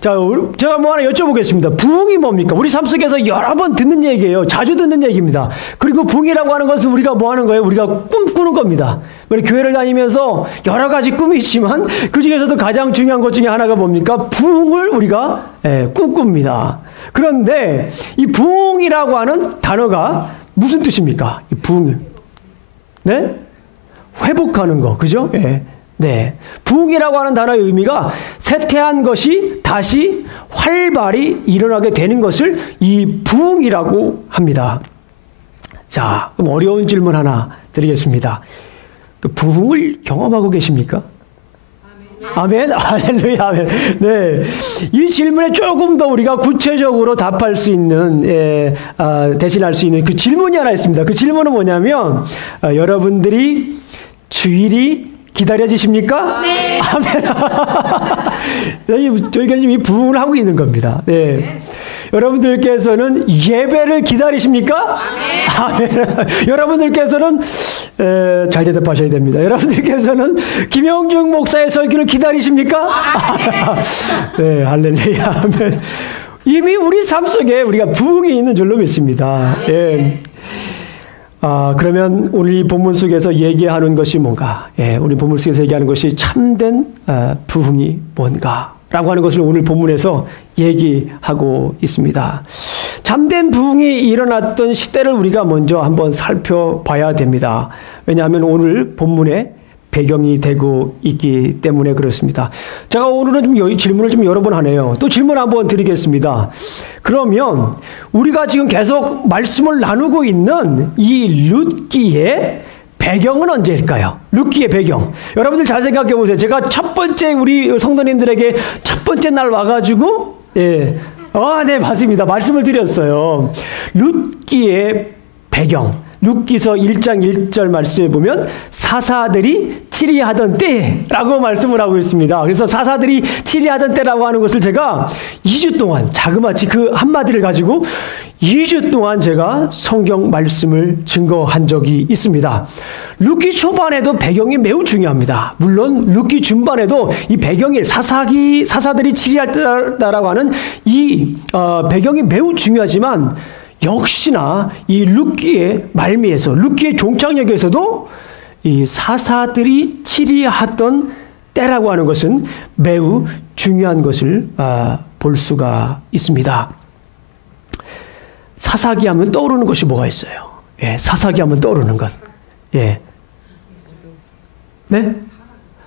자, 제가 뭐 하나 여쭤보겠습니다. 부흥이 뭡니까? 우리 삶 속에서 여러 번 듣는 얘기예요. 자주 듣는 얘기입니다. 그리고 부흥이라고 하는 것은 우리가 뭐 하는 거예요? 우리가 꿈꾸는 겁니다. 우리 교회를 다니면서 여러 가지 꿈이 있지만 그 중에서도 가장 중요한 것 중에 하나가 뭡니까? 부흥을 우리가 꿈꿉니다. 그런데 이 부흥이라고 하는 단어가 무슨 뜻입니까? 이 부흥. 네? 회복하는 거. 그죠? 네. 부흥이라고 하는 단어의 의미가 쇠퇴한 것이 다시 활발히 일어나게 되는 것을 이 부흥이라고 합니다. 자, 그럼 어려운 질문 하나 드리겠습니다. 그 부흥을 경험하고 계십니까? 아멘. 할렐루야. 아멘. 네. 이 질문에 조금 더 우리가 구체적으로 답할 수 있는, 대신할 수 있는 그 질문이 하나 있습니다. 그 질문은 뭐냐면, 여러분들이 주일이 기다려지십니까? 네. 아멘. 저희가 지금 이 부흥을 하고 있는 겁니다. 네. 여러분들께서는 예배를 기다리십니까? 아멘. 여러분들께서는 잘 대답하셔야 됩니다. 여러분들께서는 김영중 목사의 설교를 기다리십니까? 네, 할렐루야. 아멘. 이미 우리 삶 속에 우리가 부흥이 있는 줄로 믿습니다. 예. 그러면 오늘 이 본문 속에서 얘기하는 것이 뭔가? 우리 본문 속에서 얘기하는 것이 참된 부흥이 뭔가? 라고 하는 것을 오늘 본문에서 얘기하고 있습니다. 참된 부흥이 일어났던 시대를 우리가 먼저 한번 살펴봐야 됩니다. 왜냐하면 오늘 본문에 배경이 되고 있기 때문에 그렇습니다. 제가 오늘은 좀 질문을 좀 여러 번 하네요. 또 질문 한번 드리겠습니다. 그러면 우리가 지금 계속 말씀을 나누고 있는 이 룻기의 배경은 언제일까요? 룻기의 배경. 여러분들 잘 생각해 보세요. 제가 첫 번째 우리 성도님들에게 첫 번째 날 와가지고, 네, 맞습니다. 말씀을 드렸어요. 룻기의 배경. 룻기서 1장 1절 말씀에 보면 사사들이 치리하던 때라고 말씀을 하고 있습니다. 그래서 사사들이 치리하던 때라고 하는 것을 제가 2주 동안 자그마치 그 한마디를 가지고 2주 동안 제가 성경 말씀을 증거한 적이 있습니다. 룻기 초반에도 배경이 매우 중요합니다. 물론 룻기 중반에도 이 배경이 사사들이 치리할 때라고 하는 이 배경이 매우 중요하지만 역시나 이 룻기의 말미에서 룻기의 종착역에서도 이 사사들이 치리하던 때라고 하는 것은 매우 중요한 것을 볼 수가 있습니다. 사사기 하면 떠오르는 것이 뭐가 있어요? 사사기 하면 떠오르는 것. 네?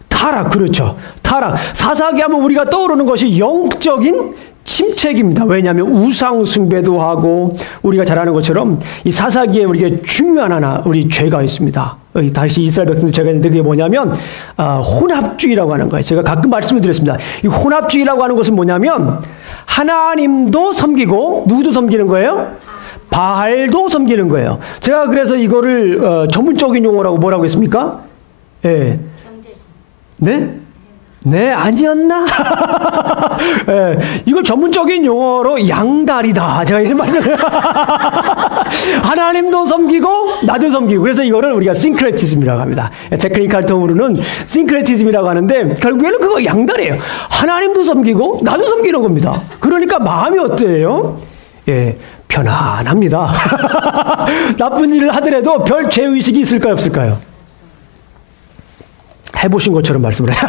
타락, 그렇죠. 타락. 사사기 하면 우리가 떠오르는 것이 영적인 침체입니다. 왜냐하면 우상 숭배도 하고 우리가 잘 아는 것처럼 이 사사기에 우리가 중요한 하나 우리 죄가 있습니다. 다시 이스라엘 백성들 죄가 있는데 그게 뭐냐면 혼합주의라고 하는 거예요. 제가 가끔 말씀을 드렸습니다. 이 혼합주의라고 하는 것은 뭐냐면 하나님도 섬기고 누구도 섬기는 거예요? 바알도 섬기는 거예요. 제가 그래서 이거를 전문적인 용어라고 뭐라고 했습니까? 네, 아니었나? 이걸 전문적인 용어로 양다리다. 제가 이런 말을. 하나님도 섬기고, 나도 섬기고. 그래서 이거를 우리가 싱크레티즘이라고 합니다. 테크니컬 텀으로는 싱크레티즘이라고 하는데, 결국에는 그거 양다리예요. 하나님도 섬기고, 나도 섬기는 겁니다. 그러니까 마음이 어때요? 편안합니다. 나쁜 일을 하더라도 별 죄의식이 있을까요, 없을까요? 해보신 것처럼 말씀을 해요.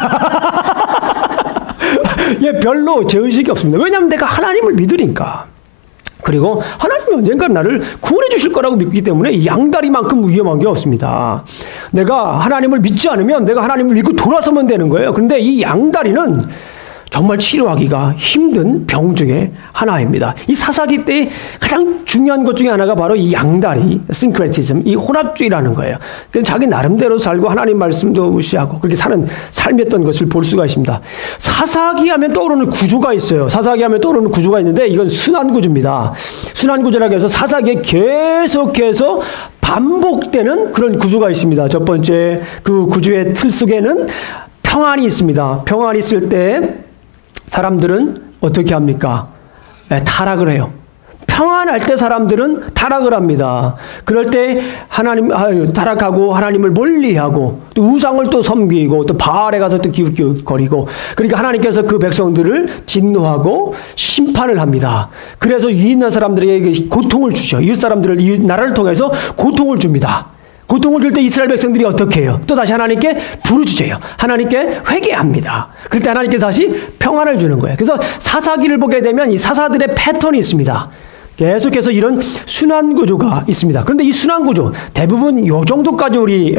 별로 죄의식이 없습니다. 왜냐하면 내가 하나님을 믿으니까. 그리고 하나님이 언젠가 나를 구원해 주실 거라고 믿기 때문에 이 양다리만큼 위험한 게 없습니다. 내가 하나님을 믿지 않으면 내가 하나님을 믿고 돌아서면 되는 거예요. 그런데 이 양다리는 정말 치료하기가 힘든 병 중에 하나입니다. 이 사사기 때 가장 중요한 것 중에 하나가 바로 이 양다리, 싱크레티즘, 이 혼합주의라는 거예요. 그래서 자기 나름대로 살고 하나님 말씀도 무시하고 그렇게 사는 삶이었던 것을 볼 수가 있습니다. 사사기 하면 떠오르는 구조가 있어요. 사사기 하면 떠오르는 구조가 있는데 이건 순환구조입니다. 순환구조라고 해서 사사기에 계속해서 반복되는 그런 구조가 있습니다. 첫 번째 그 구조의 틀 속에는 평안이 있습니다. 평안이 있을 때 사람들은 어떻게 합니까? 타락을 해요. 평안할 때 사람들은 타락을 합니다. 그럴 때 타락하고 하나님을 멀리하고 또 우상을 또 섬기고 또 바알에 가서 또 기웃기웃거리고, 그러니까 하나님께서 그 백성들을 진노하고 심판을 합니다. 그래서 이 있는 사람들에게 고통을 주죠. 이웃 사람들을, 이웃 나라를 통해서 고통을 줍니다. 고통을 줄 때 이스라엘 백성들이 어떻게 해요? 또 다시 하나님께 부르짖어요. 하나님께 회개합니다. 그럴 때 하나님께서 다시 평안을 주는 거예요. 그래서 사사기를 보게 되면 이 사사들의 패턴이 있습니다. 계속해서 이런 순환 구조가 있습니다. 그런데 이 순환 구조 대부분 요 정도까지 우리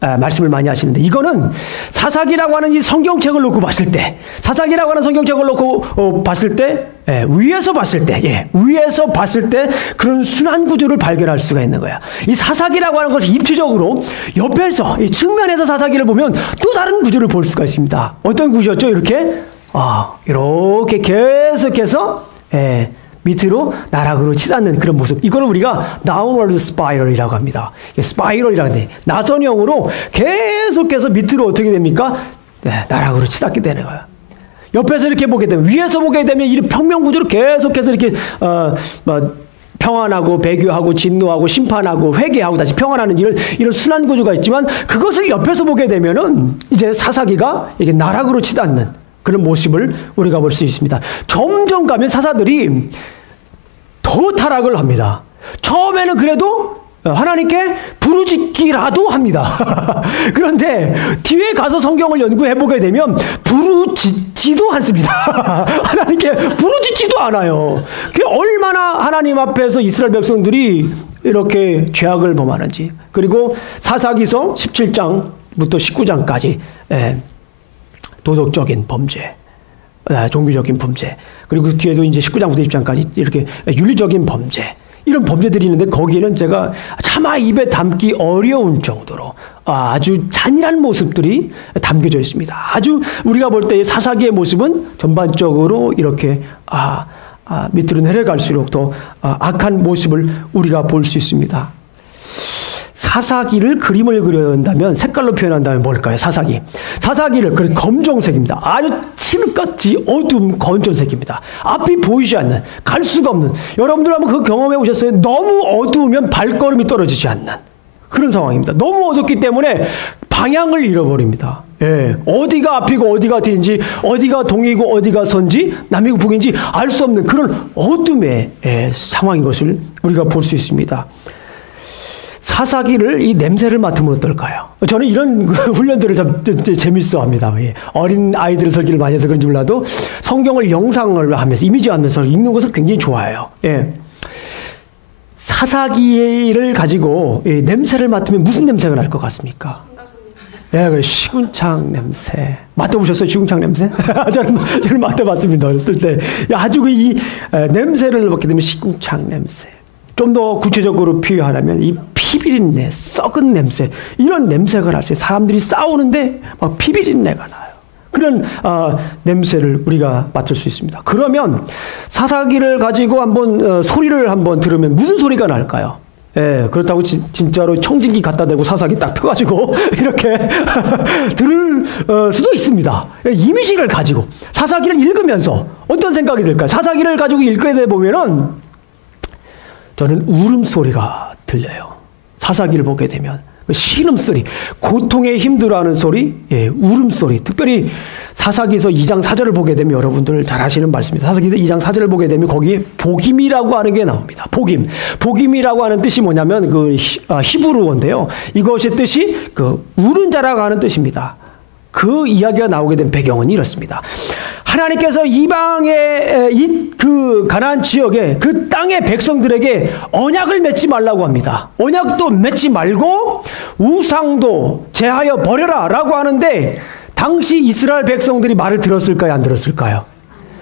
말씀을 많이 하시는데, 이거는 사사기라고 하는 이 성경책을 놓고 봤을 때, 사사기라고 하는 성경책을 놓고 봤을 때, 위에서 봤을 때, 위에서 봤을 때 그런 순환 구조를 발견할 수가 있는 거야. 이 사사기라고 하는 것을 입체적으로 옆에서, 이 측면에서 사사기를 보면 또 다른 구조를 볼 수가 있습니다. 어떤 구조였죠? 이렇게 계속해서 밑으로 나락으로 치닫는 그런 모습. 이거는 우리가 downward spiral이라고 합니다. 스파이럴이라고 하는데, 나선형으로 계속해서 밑으로 어떻게 됩니까? 나락으로 치닫게 되는 거예요. 옆에서 이렇게 보게 되면, 위에서 보게 되면 이 평면구조로 계속해서 이렇게 평안하고 배교하고 진노하고 심판하고 회개하고 다시 평안하는 이런 순환 구조가 있지만, 그것을 옆에서 보게 되면은 이제 사사기가 이게 나락으로 치닫는 그런 모습을 우리가 볼 수 있습니다. 점점 가면 사사들이 더 타락을 합니다. 처음에는 그래도 하나님께 부르짖기라도 합니다. 그런데 뒤에 가서 성경을 연구해보게 되면 부르짖지도 않습니다. 하나님께 부르짖지도 않아요. 그게 얼마나 하나님 앞에서 이스라엘 백성들이 이렇게 죄악을 범하는지. 그리고 사사기서 17장부터 19장까지 도덕적인 범죄, 종교적인 범죄, 그리고 그 뒤에도 이제 19장부터 20장까지 이렇게 윤리적인 범죄, 이런 범죄들이 있는데, 거기에는 제가 차마 입에 담기 어려운 정도로 아주 잔인한 모습들이 담겨져 있습니다. 아주 우리가 볼 때 사사기의 모습은 전반적으로 이렇게 밑으로 내려갈수록 더 악한 모습을 우리가 볼 수 있습니다. 사사기를 그림을 그려낸다면, 색깔로 표현한다면 뭘까요? 사사기를 검정색입니다. 아주 칠흑같이 어두운 검정색입니다. 앞이 보이지 않는, 갈 수가 없는, 여러분들 한번 그 경험해 보셨어요? 너무 어두우면 발걸음이 떨어지지 않는 그런 상황입니다. 너무 어둡기 때문에 방향을 잃어버립니다. 어디가 앞이고 어디가 뒤인지, 어디가 동이고 어디가 서인지, 남이고 북인지 알 수 없는 그런 어둠의 상황인 것을 우리가 볼 수 있습니다. 사사기를, 이 냄새를 맡으면 어떨까요? 저는 이런 훈련들을 참 재밌어 합니다. 어린 아이들의 설교를 많이 해서 그런지 몰라도 성경을 영상을 하면서, 이미지하면서 읽는 것을 굉장히 좋아해요. 사사기를 가지고 냄새를 맡으면 무슨 냄새가 날 것 같습니까? 시궁창 냄새. 맡아보셨어요? 시궁창 냄새? 저는 맡아봤습니다. 어렸을 때. 아주 이 냄새를 맡게 되면 시궁창 냄새. 좀 더 구체적으로 표현하면 이 피비린내, 썩은 냄새, 이런 냄새가 났어요. 사람들이 싸우는데 막 피비린내가 나요. 그런 냄새를 우리가 맡을 수 있습니다. 그러면 사사기를 가지고 한번 소리를 한번 들으면 무슨 소리가 날까요? 그렇다고 진짜로 청진기 갖다 대고 사사기 딱 펴가지고 이렇게 들을 수도 있습니다. 이미지를 가지고 사사기를 읽으면서 어떤 생각이 들까요? 사사기를 가지고 읽게 보면은 저는 울음소리가 들려요. 사사기를 보게 되면 신음소리, 고통에 힘들어하는 소리, 울음소리. 특별히 사사기서 2장 4절을 보게 되면 여러분들 잘 아시는 말씀입니다. 사사기서 2장 4절을 보게 되면 거기에 복임이라고 하는 게 나옵니다. 복임이라고 하는 뜻이 뭐냐면 그 히브리어인데요. 이것의 뜻이 그 우는 자라고 하는 뜻입니다. 그 이야기가 나오게 된 배경은 이렇습니다. 하나님께서 이방의 그 가나안 지역의 그 땅의 백성들에게 언약을 맺지 말라고 합니다. 언약도 맺지 말고 우상도 제하여 버려라 라고 하는데, 당시 이스라엘 백성들이 말을 들었을까요? 안 들었을까요?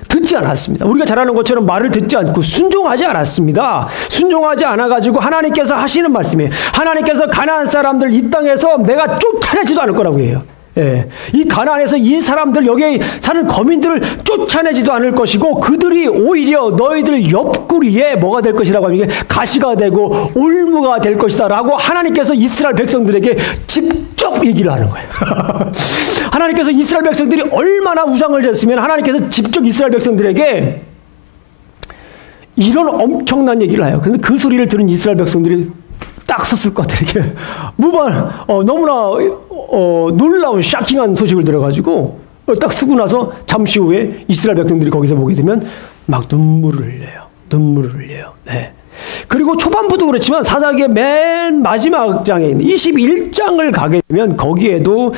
듣지 않았습니다. 우리가 잘 아는 것처럼 말을 듣지 않고 순종하지 않았습니다. 순종하지 않아가지고 하나님께서 하시는 말씀이에요. 하나님께서 가나안 사람들 이 땅에서 내가 쫓아내지도 않을 거라고 해요. 이 가나안에서 이 사람들, 여기에 사는 거민들을 쫓아내지도 않을 것이고, 그들이 오히려 너희들 옆구리에 뭐가 될 것이라고 하면 이게 가시가 되고 올무가 될 것이다 라고 하나님께서 이스라엘 백성들에게 직접 얘기를 하는 거예요. 하나님께서 이스라엘 백성들이 얼마나 우상을 졌으면 하나님께서 직접 이스라엘 백성들에게 이런 엄청난 얘기를 해요. 그런데 그 소리를 들은 이스라엘 백성들이 딱 섰을 것 같아요. 이렇게 무반 너무나 놀라운 샤킹한 소식을 들어가지고 딱 쓰고 나서 잠시 후에 이스라엘 백성들이 거기서 보게 되면 막 눈물을 흘려요. 눈물을 흘려요. 네. 그리고 초반부도 그렇지만 사사기의 맨 마지막 장에 있는 21장을 가게 되면 거기에도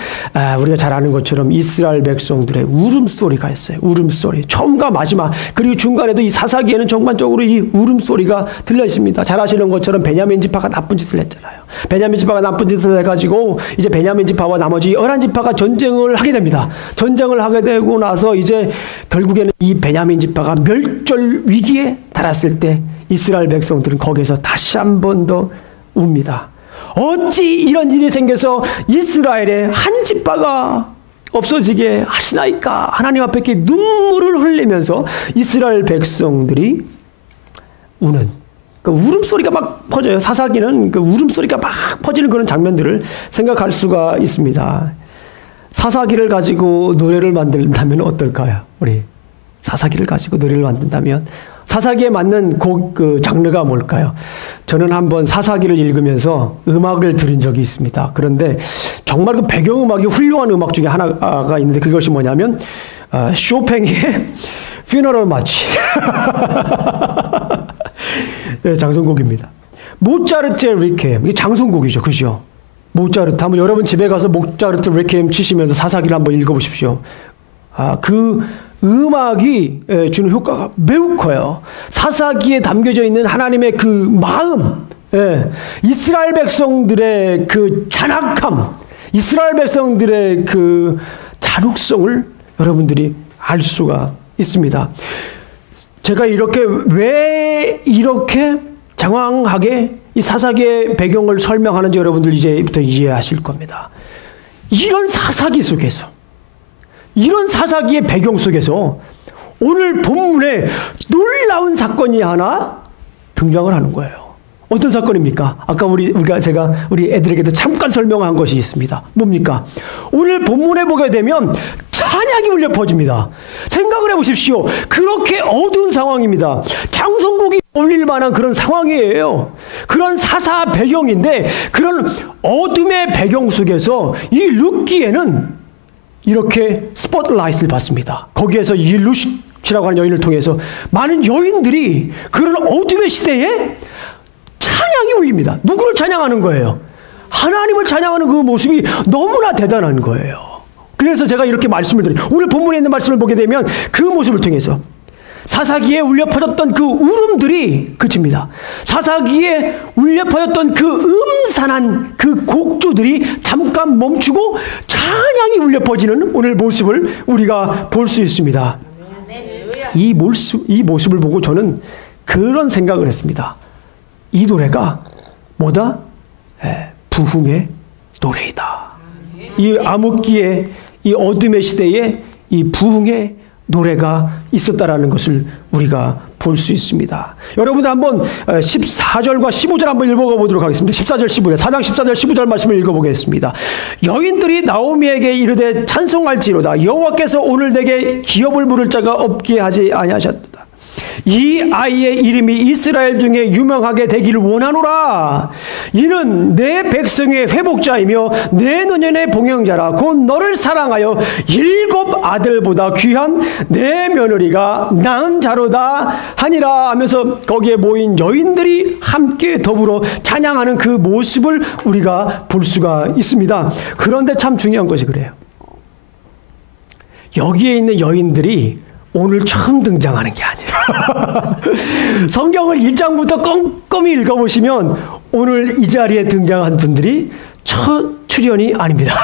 우리가 잘 아는 것처럼 이스라엘 백성들의 울음소리가 있어요. 울음소리. 처음과 마지막 그리고 중간에도 이 사사기에는 전반적으로 이 울음소리가 들려 있습니다. 잘 아시는 것처럼 베냐민 지파가 나쁜 짓을 했잖아요. 베냐민 지파가 나쁜 짓을 해가지고 이제 베냐민 지파와 나머지 11지파가 전쟁을 하게 됩니다. 전쟁을 하게 되고 나서 이제 결국에는 이 베냐민 지파가 멸절 위기에 달았을 때 이스라엘 백성들은 거기서 다시 한 번 더 웁니다. 어찌 이런 일이 생겨서 이스라엘의 한 지파가 없어지게 하시나이까? 하나님 앞에 이렇게 눈물을 흘리면서 이스라엘 백성들이 우는 그 울음소리가 막 퍼져요. 사사기는 그 울음소리가 막 퍼지는 그런 장면들을 생각할 수가 있습니다. 사사기를 가지고 노래를 만든다면 어떨까요? 우리 사사기를 가지고 노래를 만든다면 사사기에 맞는 곡 그 장르가 뭘까요? 저는 한번 사사기를 읽으면서 음악을 들은 적이 있습니다. 그런데 정말 그 배경음악이 훌륭한 음악 중에 하나가 있는데 그것이 뭐냐면 쇼팽의 Funeral March. 네, 장송곡입니다. 모차르트의 리퀘엠. 이게 장송곡이죠. 그죠? 모차르트. 한번 여러분 집에 가서 모차르트 리퀘엠 치시면서 사사기를 한번 읽어보십시오. 그 음악이 주는 효과가 매우 커요. 사사기에 담겨져 있는 하나님의 그 마음, 이스라엘 백성들의 그 잔악함, 이스라엘 백성들의 그 잔혹성을 여러분들이 알 수가 있습니다. 제가 왜 이렇게 장황하게 이 사사기의 배경을 설명하는지 여러분들 이제부터 이해하실 겁니다. 이런 사사기 속에서 이런 사사기의 배경 속에서 오늘 본문에 놀라운 사건이 하나 등장을 하는 거예요. 어떤 사건입니까? 아까 제가 우리 애들에게도 잠깐 설명한 것이 있습니다. 뭡니까? 오늘 본문에 보게 되면 찬양이 울려 퍼집니다. 생각을 해보십시오. 그렇게 어두운 상황입니다. 장송곡이 올릴 만한 그런 상황이에요. 그런 사사 배경인데 그런 어둠의 배경 속에서 이 룻기에는 이렇게 스포트라이트를 받습니다. 거기에서 이 룻이라고 하는 여인을 통해서 많은 여인들이 그런 어둠의 시대에 찬양이 울립니다. 누구를 찬양하는 거예요? 하나님을 찬양하는 그 모습이 너무나 대단한 거예요. 그래서 제가 이렇게 말씀을 드려요. 오늘 본문에 있는 말씀을 보게 되면 그 모습을 통해서 사사기에 울려 퍼졌던 그 울음들이 그칩니다. 사사기에 울려 퍼졌던 그 음산한 그 곡조들이 잠깐 멈추고 찬양이 울려 퍼지는 오늘 모습을 우리가 볼 수 있습니다. 이 모습을 보고 저는 그런 생각을 했습니다. 이 노래가 뭐다? 부흥의 노래이다. 이 암흑기의 이 어둠의 시대에 이 부흥의 노래가 있었다라는 것을 우리가 볼 수 있습니다. 여러분들 한번 14절과 15절 한번 읽어보도록 하겠습니다. 14절 15절 4장 14절 15절 말씀을 읽어보겠습니다. 여인들이 나오미에게 이르되 찬송할지로다. 여호와께서 오늘 내게 기업을 물을 자가 없게 하지 아니하셨도다. 이 아이의 이름이 이스라엘 중에 유명하게 되기를 원하노라. 이는 내 백성의 회복자이며 내 노년의 봉영자라. 곧 너를 사랑하여 7 아들보다 귀한 내 며느리가 낳은 자로다 하니라 하면서 거기에 모인 여인들이 함께 더불어 찬양하는 그 모습을 우리가 볼 수가 있습니다. 그런데 참 중요한 것이 그래요. 여기에 있는 여인들이 오늘 처음 등장하는 게 아니라 성경을 1장부터 꼼꼼히 읽어보시면 오늘 이 자리에 등장한 분들이 첫 출연이 아닙니다.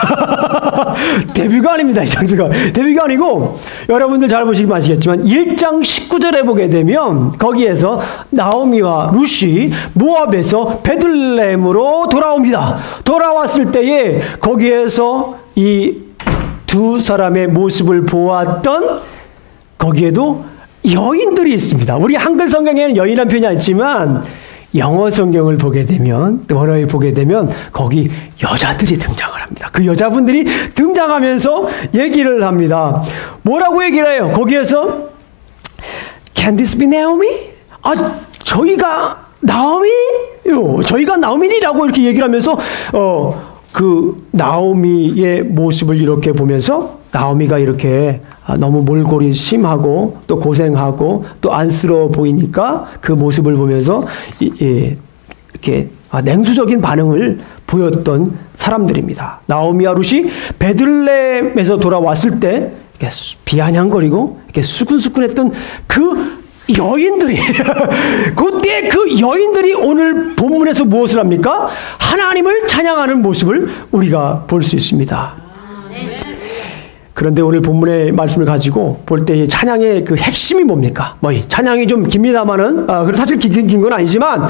데뷔가 아닙니다. 이 장소가 데뷔가 아니고 여러분들 잘 보시면 아시겠지만 1장 19절에 보게 되면 거기에서 나오미와 룻이 모압에서 베들레헴으로 돌아옵니다. 돌아왔을 때에 거기에서 이 두 사람의 모습을 보았던 거기에도 여인들이 있습니다. 우리 한글 성경에는 여인이라는 표현이 있지만 영어 성경을 보게 되면 또 원어에 보게 되면 거기 여자들이 등장을 합니다. 그 여자분들이 등장하면서 얘기를 합니다. 뭐라고 얘기를 해요? 거기에서 Can this be Naomi? 저희가 나오미요. 저희가 나오미니라고 이렇게 얘기를 하면서 그 나오미의 모습을 이렇게 보면서 나오미가 이렇게 너무 몰골이 심하고 또 고생하고 또 안쓰러워 보이니까 그 모습을 보면서 이렇게 냉소적인 반응을 보였던 사람들입니다. 나오미와 룻이 베들레헴에서 돌아왔을 때 이렇게 비아냥거리고 이렇게 수근수근했던 그 여인들이 그때 그 여인들이 오늘 본문에서 무엇을 합니까? 하나님을 찬양하는 모습을 우리가 볼 수 있습니다. 그런데 오늘 본문의 말씀을 가지고 볼 때 찬양의 그 핵심이 뭡니까? 찬양이 좀 깁니다만은 사실 긴 건 아니지만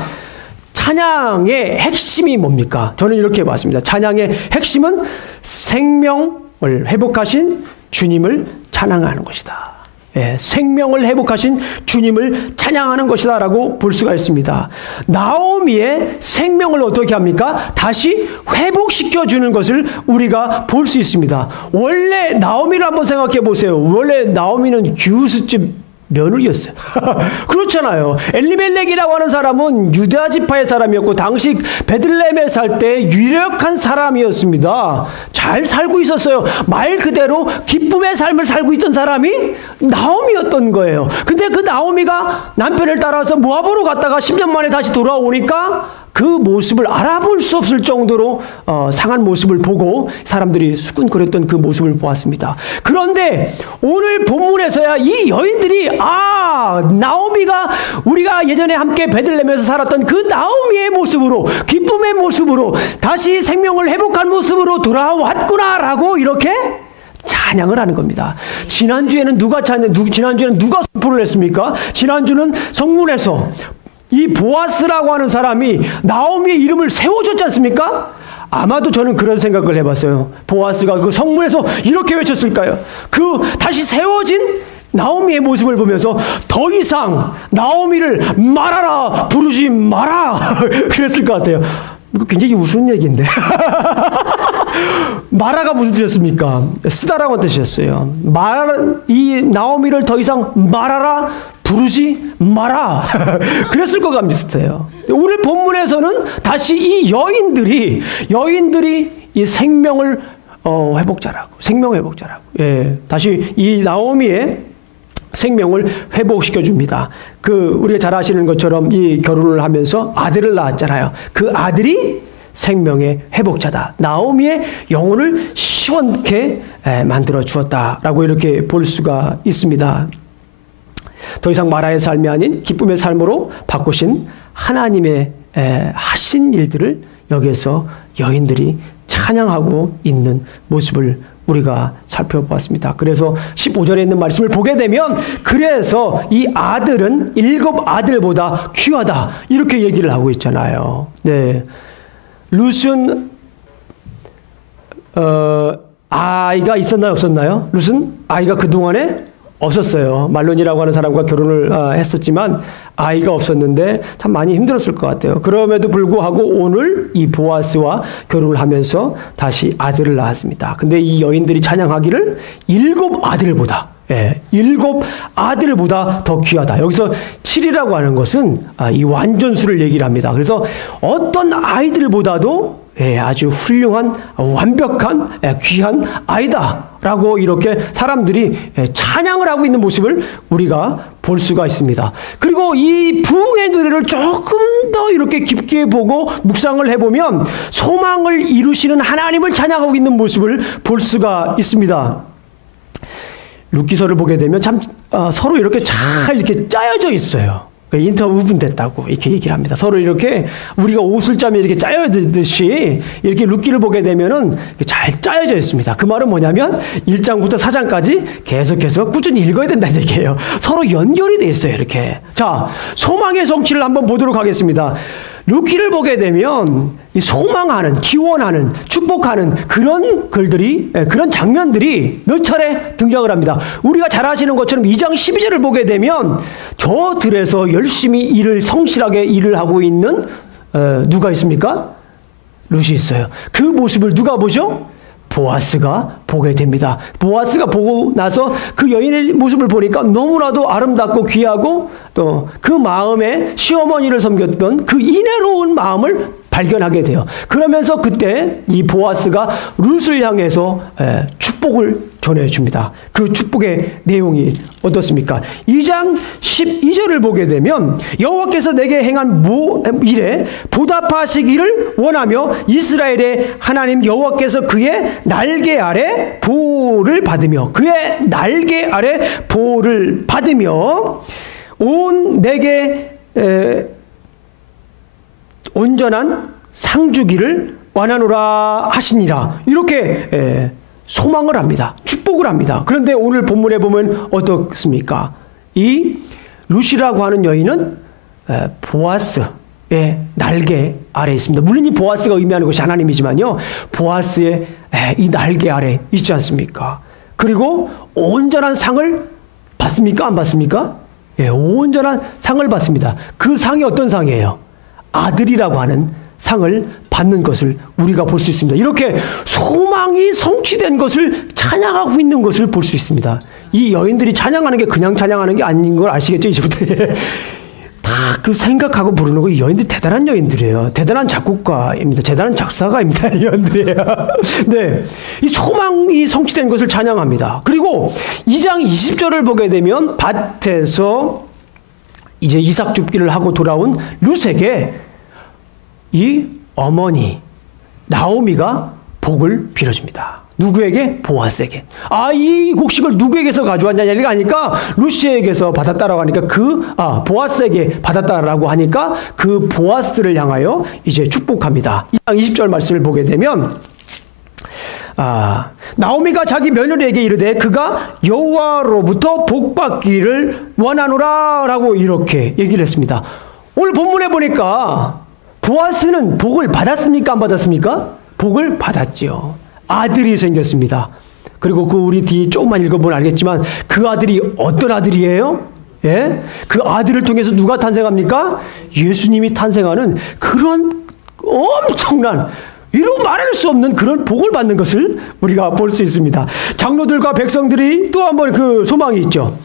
찬양의 핵심이 뭡니까? 저는 이렇게 봤습니다. 찬양의 핵심은 생명을 회복하신 주님을 찬양하는 것이다. 생명을 회복하신 주님을 찬양하는 것이다 라고 볼 수가 있습니다. 나오미의 생명을 어떻게 합니까? 다시 회복시켜주는 것을 우리가 볼 수 있습니다. 원래 나오미를 한번 생각해 보세요. 원래 나오미는 기우스집 며느리였어요. 그렇잖아요. 엘리멜렉이라고 하는 사람은 유다 지파의 사람이었고 당시 베들레헴에 살 때 유력한 사람이었습니다. 잘 살고 있었어요. 말 그대로 기쁨의 삶을 살고 있던 사람이 나오미였던 거예요. 근데 그 나오미가 남편을 따라서 모압으로 갔다가 10년 만에 다시 돌아오니까 그 모습을 알아볼 수 없을 정도로 상한 모습을 보고 사람들이 수군거렸던 그 모습을 보았습니다. 그런데 오늘 본문에서야 이 여인들이 나오미가 우리가 예전에 함께 베들레헴에서 살았던 그 나오미의 모습으로 기쁨의 모습으로 다시 생명을 회복한 모습으로 돌아왔구나라고 이렇게 찬양을 하는 겁니다. 지난주에는 누가 선포를 했습니까? 지난주는 성문에서 이 보아스라고 하는 사람이 나오미의 이름을 세워줬지 않습니까? 아마도 저는 그런 생각을 해봤어요. 보아스가 그 성문에서 이렇게 외쳤을까요? 그 다시 세워진 나오미의 모습을 보면서 더 이상 나오미를 말하라 부르지 마라 그랬을 것 같아요. 굉장히 우스운 얘기인데 마라가 무슨 뜻이었습니까? 쓰다라고 뜻이었어요. 이 나오미를 더 이상 말하라 부르지 마라 그랬을 것과 비슷해요. 오늘 본문에서는 다시 이 여인들이 이 생명을 생명 회복자라고 다시 이 나오미의 생명을 회복시켜 줍니다. 우리가 잘 아시는 것처럼 이 결혼을 하면서 아들을 낳았잖아요. 그 아들이 생명의 회복자다. 나오미의 영혼을 시원케 만들어 주었다라고 이렇게 볼 수가 있습니다. 더 이상 마라의 삶이 아닌 기쁨의 삶으로 바꾸신 하나님의 하신 일들을 여기에서 여인들이 찬양하고 있는 모습을 우리가 살펴보았습니다. 그래서 15절에 있는 말씀을 보게 되면 그래서 이 아들은 7 아들보다 귀하다 이렇게 얘기를 하고 있잖아요. 네, 룻은 아이가 있었나요 없었나요? 룻은 아이가 그동안에 없었어요. 말론이라고 하는 사람과 결혼을 했었지만 아이가 없었는데 참 많이 힘들었을 것 같아요. 그럼에도 불구하고 오늘 이 보아스와 결혼을 하면서 다시 아들을 낳았습니다. 근데 이 여인들이 찬양하기를 7 아들보다 7 아들보다 더 귀하다. 여기서 7이라고 하는 것은 이 완전수를 얘기를 합니다. 그래서 어떤 아이들보다도 아주 훌륭한 완벽한 귀한 아이다라고 이렇게 사람들이 찬양을 하고 있는 모습을 우리가 볼 수가 있습니다. 그리고 이 부흥의 노래를 조금 더 이렇게 깊게 보고 묵상을 해보면 소망을 이루시는 하나님을 찬양하고 있는 모습을 볼 수가 있습니다. 룻기서를 보게 되면 참 서로 이렇게 잘 이렇게 짜여져 있어요. 인터우븐 됐다고 이렇게 얘기를 합니다. 서로 이렇게 우리가 옷을 짜면 이렇게 짜여지듯이 이렇게 룻기를 보게 되면은 잘 짜여져 있습니다. 그 말은 뭐냐면 1장부터 4장까지 계속해서 꾸준히 읽어야 된다는 얘기예요. 서로 연결이 돼 있어요. 이렇게. 자, 소망의 성취를 한번 보도록 하겠습니다. 룻기를 보게 되면 이 소망하는, 기원하는, 축복하는 그런 글들이, 그런 장면들이 몇 차례 등장을 합니다. 우리가 잘 아시는 것처럼 2장 12절을 보게 되면 저 들에서 열심히 성실하게 일을 하고 있는 누가 있습니까? 룻이 있어요. 그 모습을 누가 보죠? 보아스가 보게 됩니다. 보아스가 보고 나서 그 여인의 모습을 보니까 너무나도 아름답고 귀하고 또 그 마음에 시어머니를 섬겼던 그 인애로운 마음을 발견하게 돼요. 그러면서 그때 이 보아스가 룻을 향해서 축복을 전해줍니다. 그 축복의 내용이 어떻습니까? 2장 12절을 보게 되면 여호와께서 내게 행한 일에 보답하시기를 원하며 이스라엘의 하나님 여호와께서 그의 날개 아래 보호를 받으며 그의 날개 아래 보호를 받으며 온 내게 온전한 상주기를 원하노라 하시니라. 이렇게 소망을 합니다. 축복을 합니다. 그런데 오늘 본문에 보면 어떻습니까? 이 룻이라고 하는 여인은 보아스의 날개 아래 있습니다. 물론 이 보아스가 의미하는 것이 하나님이지만요. 보아스의 이 날개 아래 있지 않습니까? 그리고 온전한 상을 받습니까? 안 받습니까? 예, 온전한 상을 받습니다. 그 상이 어떤 상이에요? 아들이라고 하는 상을 받는 것을 우리가 볼 수 있습니다. 이렇게 소망이 성취된 것을 찬양하고 있는 것을 볼 수 있습니다. 이 여인들이 찬양하는 게 그냥 찬양하는 게 아닌 걸 아시겠죠? 이제부터 다 그 생각하고 부르는 거. 이 여인들 대단한 여인들이에요. 대단한 작곡가입니다. 대단한 작사가입니다. 이 여인들이에요. 네, 이 소망이 성취된 것을 찬양합니다. 그리고 2장 20절을 보게 되면 밭에서 이제 이삭 줍기를 하고 돌아온 룻에게 이 어머니 나오미가 복을 빌어줍니다. 누구에게? 보아스에게. 이 곡식을 누구에게서 가져왔냐 얘기가 아니까 룻에게서 받았다라고 하니까 보아스에게 받았다라고 하니까 그 보아스를 향하여 이제 축복합니다. 2장 20절 말씀을 보게 되면 나오미가 자기 며느리에게 이르되 그가 여호와로부터 복받기를 원하노라 라고 이렇게 얘기를 했습니다. 오늘 본문에 보니까 보아스는 복을 받았습니까? 안 받았습니까? 복을 받았지요. 아들이 생겼습니다. 그리고 그 우리 뒤 조금만 읽어보면 알겠지만 그 아들이 어떤 아들이에요? 예? 그 아들을 통해서 누가 탄생합니까? 예수님이 탄생하는 그런 엄청난 이루 말할 수 없는 그런 복을 받는 것을 우리가 볼 수 있습니다. 장로들과 백성들이 또 한 번 그 소망이 있죠.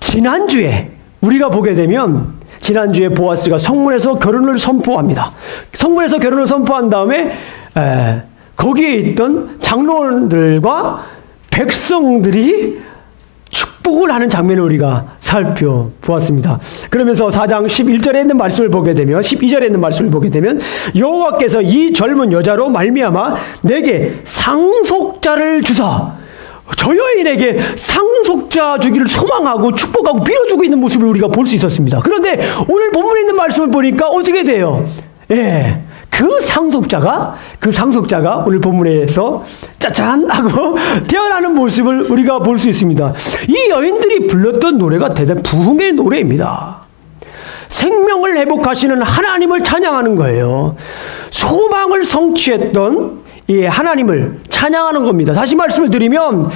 지난주에 우리가 보게 되면 지난주에 보아스가 성문에서 결혼을 선포합니다. 성문에서 결혼을 선포한 다음에 거기에 있던 장로들과 백성들이 축복을 하는 장면을 우리가 살펴보았습니다. 그러면서 4장 11절에 있는 말씀을 보게 되면 12절에 있는 말씀을 보게 되면 여호와께서 이 젊은 여자로 말미암아 내게 상속자를 주사 저 여인에게 상속자 주기를 소망하고 축복하고 빌어주고 있는 모습을 우리가 볼 수 있었습니다. 그런데 오늘 본문에 있는 말씀을 보니까 어떻게 돼요? 예. 그 상속자가 오늘 본문에서 짜잔 하고 태어나는 모습을 우리가 볼 수 있습니다. 이 여인들이 불렀던 노래가 대단 부흥의 노래입니다. 생명을 회복하시는 하나님을 찬양하는 거예요. 소망을 성취했던 이 하나님을 찬양하는 겁니다. 다시 말씀을 드리면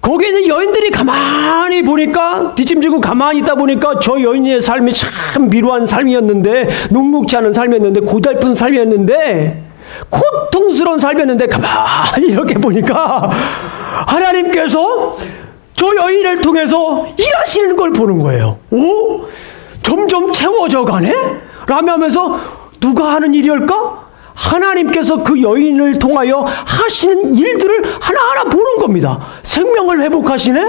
거기에 있는 여인들이 가만히 보니까 뒷짐지고 가만히 있다 보니까 저 여인의 삶이 참 비루한 삶이었는데 녹록지 않은 삶이었는데 고달픈 삶이었는데 고통스러운 삶이었는데 가만히 이렇게 보니까 하나님께서 저 여인을 통해서 일하시는 걸 보는 거예요. 오? 점점 채워져 가네? 라며 하면서 누가 하는 일이었을까? 하나님께서 그 여인을 통하여 하시는 일들을 하나하나 보는 겁니다. 생명을 회복하시네?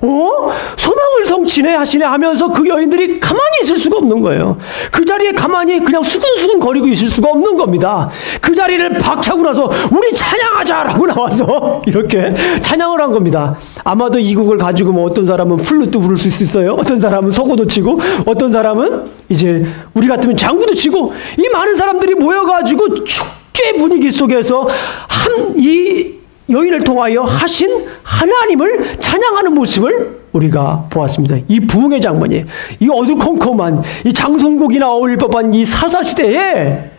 소망을 성취네 하시네 하면서 그 여인들이 가만히 있을 수가 없는 거예요. 그 자리에 가만히 그냥 수근수근 거리고 있을 수가 없는 겁니다. 그 자리를 박차고 나서 우리 찬양하자라고 나와서 이렇게 찬양을 한 겁니다. 아마도 이 곡을 가지고 뭐 어떤 사람은 플루트 부를 수 있어요. 어떤 사람은 서고도 치고 어떤 사람은 이제 우리 같으면 장구도 치고 이 많은 사람들이 모여가지고 축제 분위기 속에서 이 여인을 통하여 하신 하나님을 찬양하는 모습을 우리가 보았습니다. 이 부흥의 장면이에요. 이 어두컴컴한 이 장송곡이나 어울릴 법한 이 사사시대에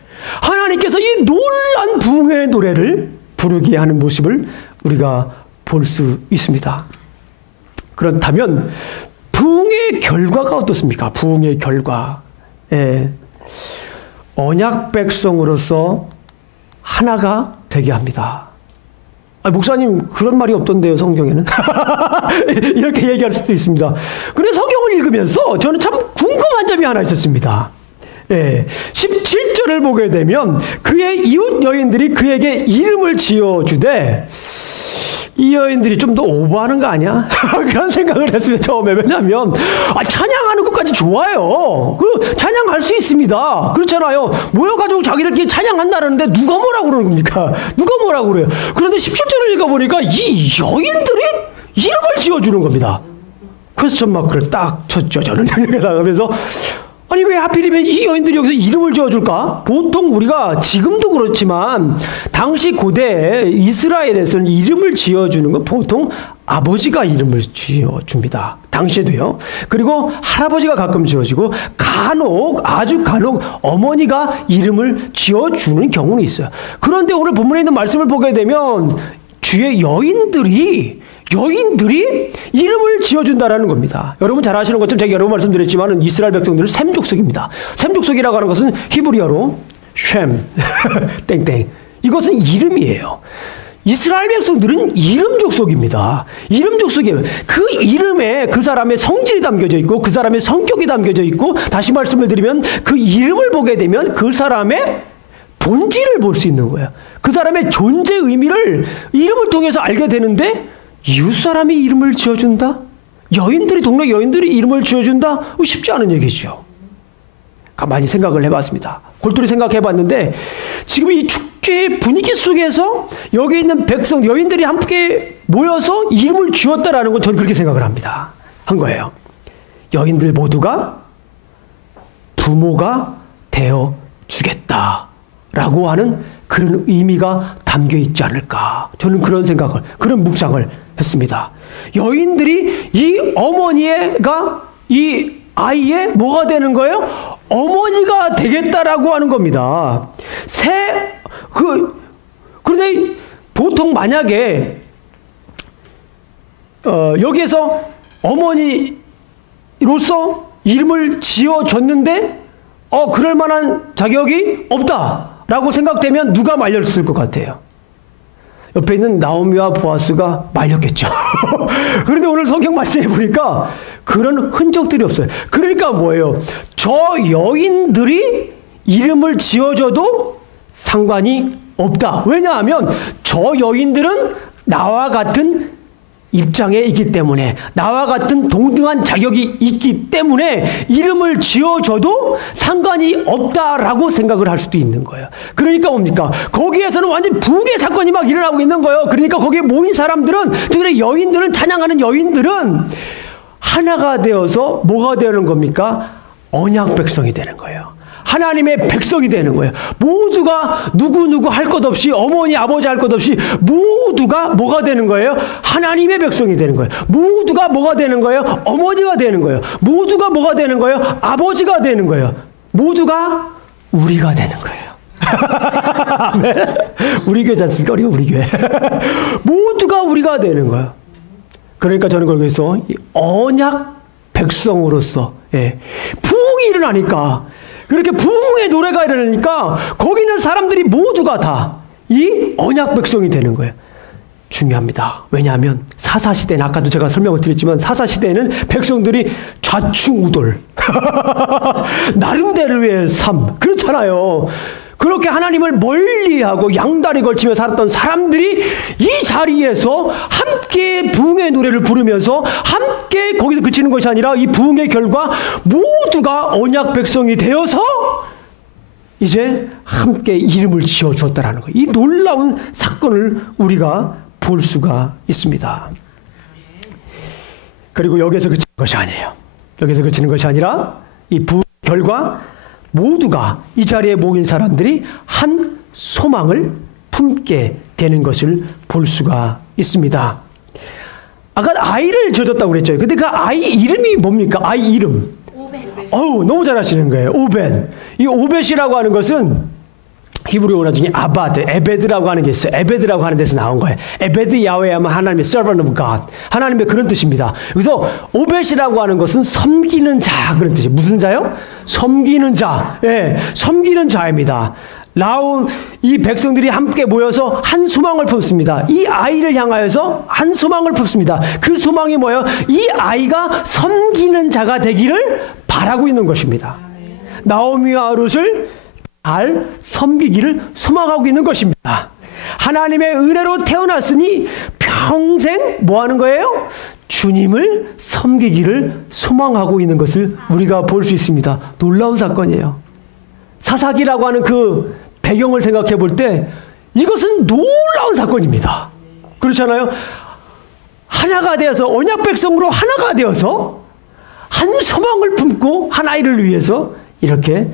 하나님께서 이 놀란 부흥의 노래를 부르게 하는 모습을 우리가 볼 수 있습니다. 그렇다면 부흥의 결과가 어떻습니까? 부흥의 결과. 언약 백성으로서 하나가 되게 합니다. 목사님 그런 말이 없던데요, 성경에는. 이렇게 얘기할 수도 있습니다. 그런데 성경을 읽으면서 저는 참 궁금한 점이 하나 있었습니다. 17절을 보게 되면 그의 이웃 여인들이 그에게 이름을 지어주되 이 여인들이 좀 더 오버하는 거 아니야? 그런 생각을 했어요, 처음에. 왜냐하면 찬양하는 것까지 좋아요. 찬양할 수 있습니다. 그렇잖아요. 모여가지고 자기들끼리 찬양한다는데 누가 뭐라고 그러는 겁니까? 누가 뭐라고 그래요? 그런데 17절을 읽어보니까 이 여인들이 이름을 지어주는 겁니다. 퀘스천 마크를 딱 쳤죠, 저는. 그래서 아니 왜 하필이면 이 여인들이 여기서 이름을 지어줄까? 보통 우리가 지금도 그렇지만 당시 고대 이스라엘에서는 이름을 지어주는 건 보통 아버지가 이름을 지어줍니다. 당시에도요. 그리고 할아버지가 가끔 지어주고 아주 간혹 어머니가 이름을 지어주는 경우는 있어요. 그런데 오늘 본문에 있는 말씀을 보게 되면 주의 여인들이 이름을 지어준다라는 겁니다. 여러분 잘 아시는 것처럼 제가 여러 번 말씀드렸지만 이스라엘 백성들은 셈 족속입니다. 셈 족속이라고 하는 것은 히브리어로 쉔, 땡땡. 이것은 이름이에요. 이스라엘 백성들은 이름 족속입니다. 이름 족속이에요. 그 이름에 그 사람의 성질이 담겨져 있고 그 사람의 성격이 담겨져 있고 다시 말씀을 드리면 그 이름을 보게 되면 그 사람의 본질을 볼 수 있는 거예요. 그 사람의 존재 의미를 이름을 통해서 알게 되는데 이웃 사람이 이름을 지어준다? 동네 여인들이 이름을 지어준다? 쉽지 않은 얘기죠. 가만히 생각을 해봤습니다. 골똘히 생각해봤는데 지금 이 축제의 분위기 속에서 여기 있는 백성, 여인들이 함께 모여서 이름을 지었다라는 건 저는 그렇게 생각을 합니다. 한 거예요. 여인들 모두가 부모가 되어 주겠다라고 하는 그런 의미가 담겨 있지 않을까. 저는 그런 묵상을 했습니다. 여인들이 이 어머니가 이 아이의 뭐가 되는 거예요? 어머니가 되겠다라고 하는 겁니다. 그런데 보통 만약에 여기에서 어머니로서 이름을 지어줬는데 그럴 만한 자격이 없다라고 생각되면 누가 말렸을 것 같아요? 옆에 있는 나오미와 보아스가 말렸겠죠. 그런데 오늘 성경 말씀해 보니까 그런 흔적들이 없어요. 그러니까 뭐예요? 저 여인들이 이름을 지어줘도 상관이 없다. 왜냐하면 저 여인들은 나와 같은 입장에 있기 때문에, 나와 같은 동등한 자격이 있기 때문에 이름을 지어줘도 상관이 없다라고 생각을 할 수도 있는 거예요. 그러니까 뭡니까? 거기에서는 완전 부흥의 사건이 막 일어나고 있는 거예요. 그러니까 거기에 모인 사람들은, 특히 여인들은, 찬양하는 여인들은 하나가 되어서 뭐가 되는 겁니까? 언약 백성이 되는 거예요. 하나님의 백성이 되는 거예요. 모두가 누구 할 것 없이, 어머니 아버지 할 것 없이 모두가 뭐가 되는 거예요? 하나님의 백성이 되는 거예요. 모두가 뭐가 되는 거예요? 어머니가 되는 거예요. 모두가 뭐가 되는 거예요? 아버지가 되는 거예요. 모두가 우리가 되는 거예요. 우리 교회지 않습니까? 우리 교회. 모두가 우리가 되는 거예요. 그러니까 저는 거기서 언약 백성으로서 부흥이 일어나니까, 그렇게 부흥의 노래가 일어나니까 거기 있는 사람들이 모두가 다 이 언약 백성이 되는 거예요. 중요합니다. 왜냐하면 사사시대는, 아까도 제가 설명을 드렸지만 사사시대에는 백성들이 좌충우돌 나름대로의 삶, 그렇잖아요. 그렇게 하나님을 멀리하고 양다리 걸치며 살았던 사람들이 이 자리에서 함께 부흥의 노래를 부르면서 함께 거기서 그치는 것이 아니라 이 부흥의 결과 모두가 언약 백성이 되어서 이제 함께 이름을 지어주었다라는 거예요. 이 놀라운 사건을 우리가 볼 수가 있습니다. 그리고 여기서 그치는 것이 아니에요. 여기서 그치는 것이 아니라 이 부흥의 결과 모두가, 이 자리에 모인 사람들이 한 소망을 품게 되는 것을 볼 수가 있습니다. 아까 아이를 지어줬다고 그랬죠. 근데 그 아이 이름이 뭡니까? 아이 이름. 너무 잘하시는 거예요. 오벳. 이 오벳이라고 하는 것은 히브리 언어 중에 아바드, 에베드라고 하는 게 있어요. 에베드라고 하는 데서 나온 거예요. 에베드 야훼 하면 하나님의 servant of God, 하나님의 그런 뜻입니다. 그래서 오벳이라고 하는 것은 섬기는 자, 그런 뜻이에요. 무슨 자요? 섬기는 자. 섬기는 자입니다. 이 백성들이 함께 모여서 한 소망을 품습니다. 이 아이를 향하여서 한 소망을 품습니다. 그 소망이 뭐예요? 이 아이가 섬기는 자가 되기를 바라고 있는 것입니다. 나오미와 룻을 잘 섬기기를 소망하고 있는 것입니다. 하나님의 은혜로 태어났으니 평생 뭐 하는 거예요? 주님을 섬기기를 소망하고 있는 것을 우리가 볼 수 있습니다. 놀라운 사건이에요. 사사기라고 하는 그 배경을 생각해 볼 때 이것은 놀라운 사건입니다. 그렇잖아요? 하나가 되어서 언약 백성으로 하나가 되어서 한 소망을 품고 한 아이를 위해서 이렇게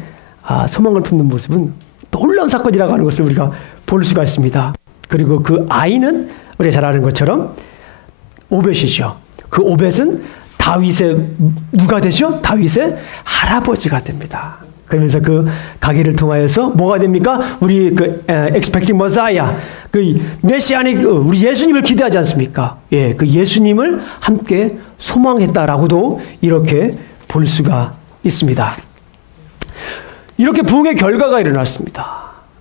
소망을 품는 모습은 놀라운 사건이라고 하는 것을 우리가 볼 수가 있습니다. 그리고 그 아이는 우리가 잘 아는 것처럼 오벳이죠. 그 오벳은 다윗의 누가 되죠? 다윗의 할아버지가 됩니다. 그러면서 그 가게를 통하여서 뭐가 됩니까? 우리 그 expecting Messiah, 그 메시아닉 우리 예수님을 기대하지 않습니까? 예, 그 예수님을 함께 소망했다라고도 이렇게 볼 수가 있습니다. 이렇게 부흥의 결과가 일어났습니다.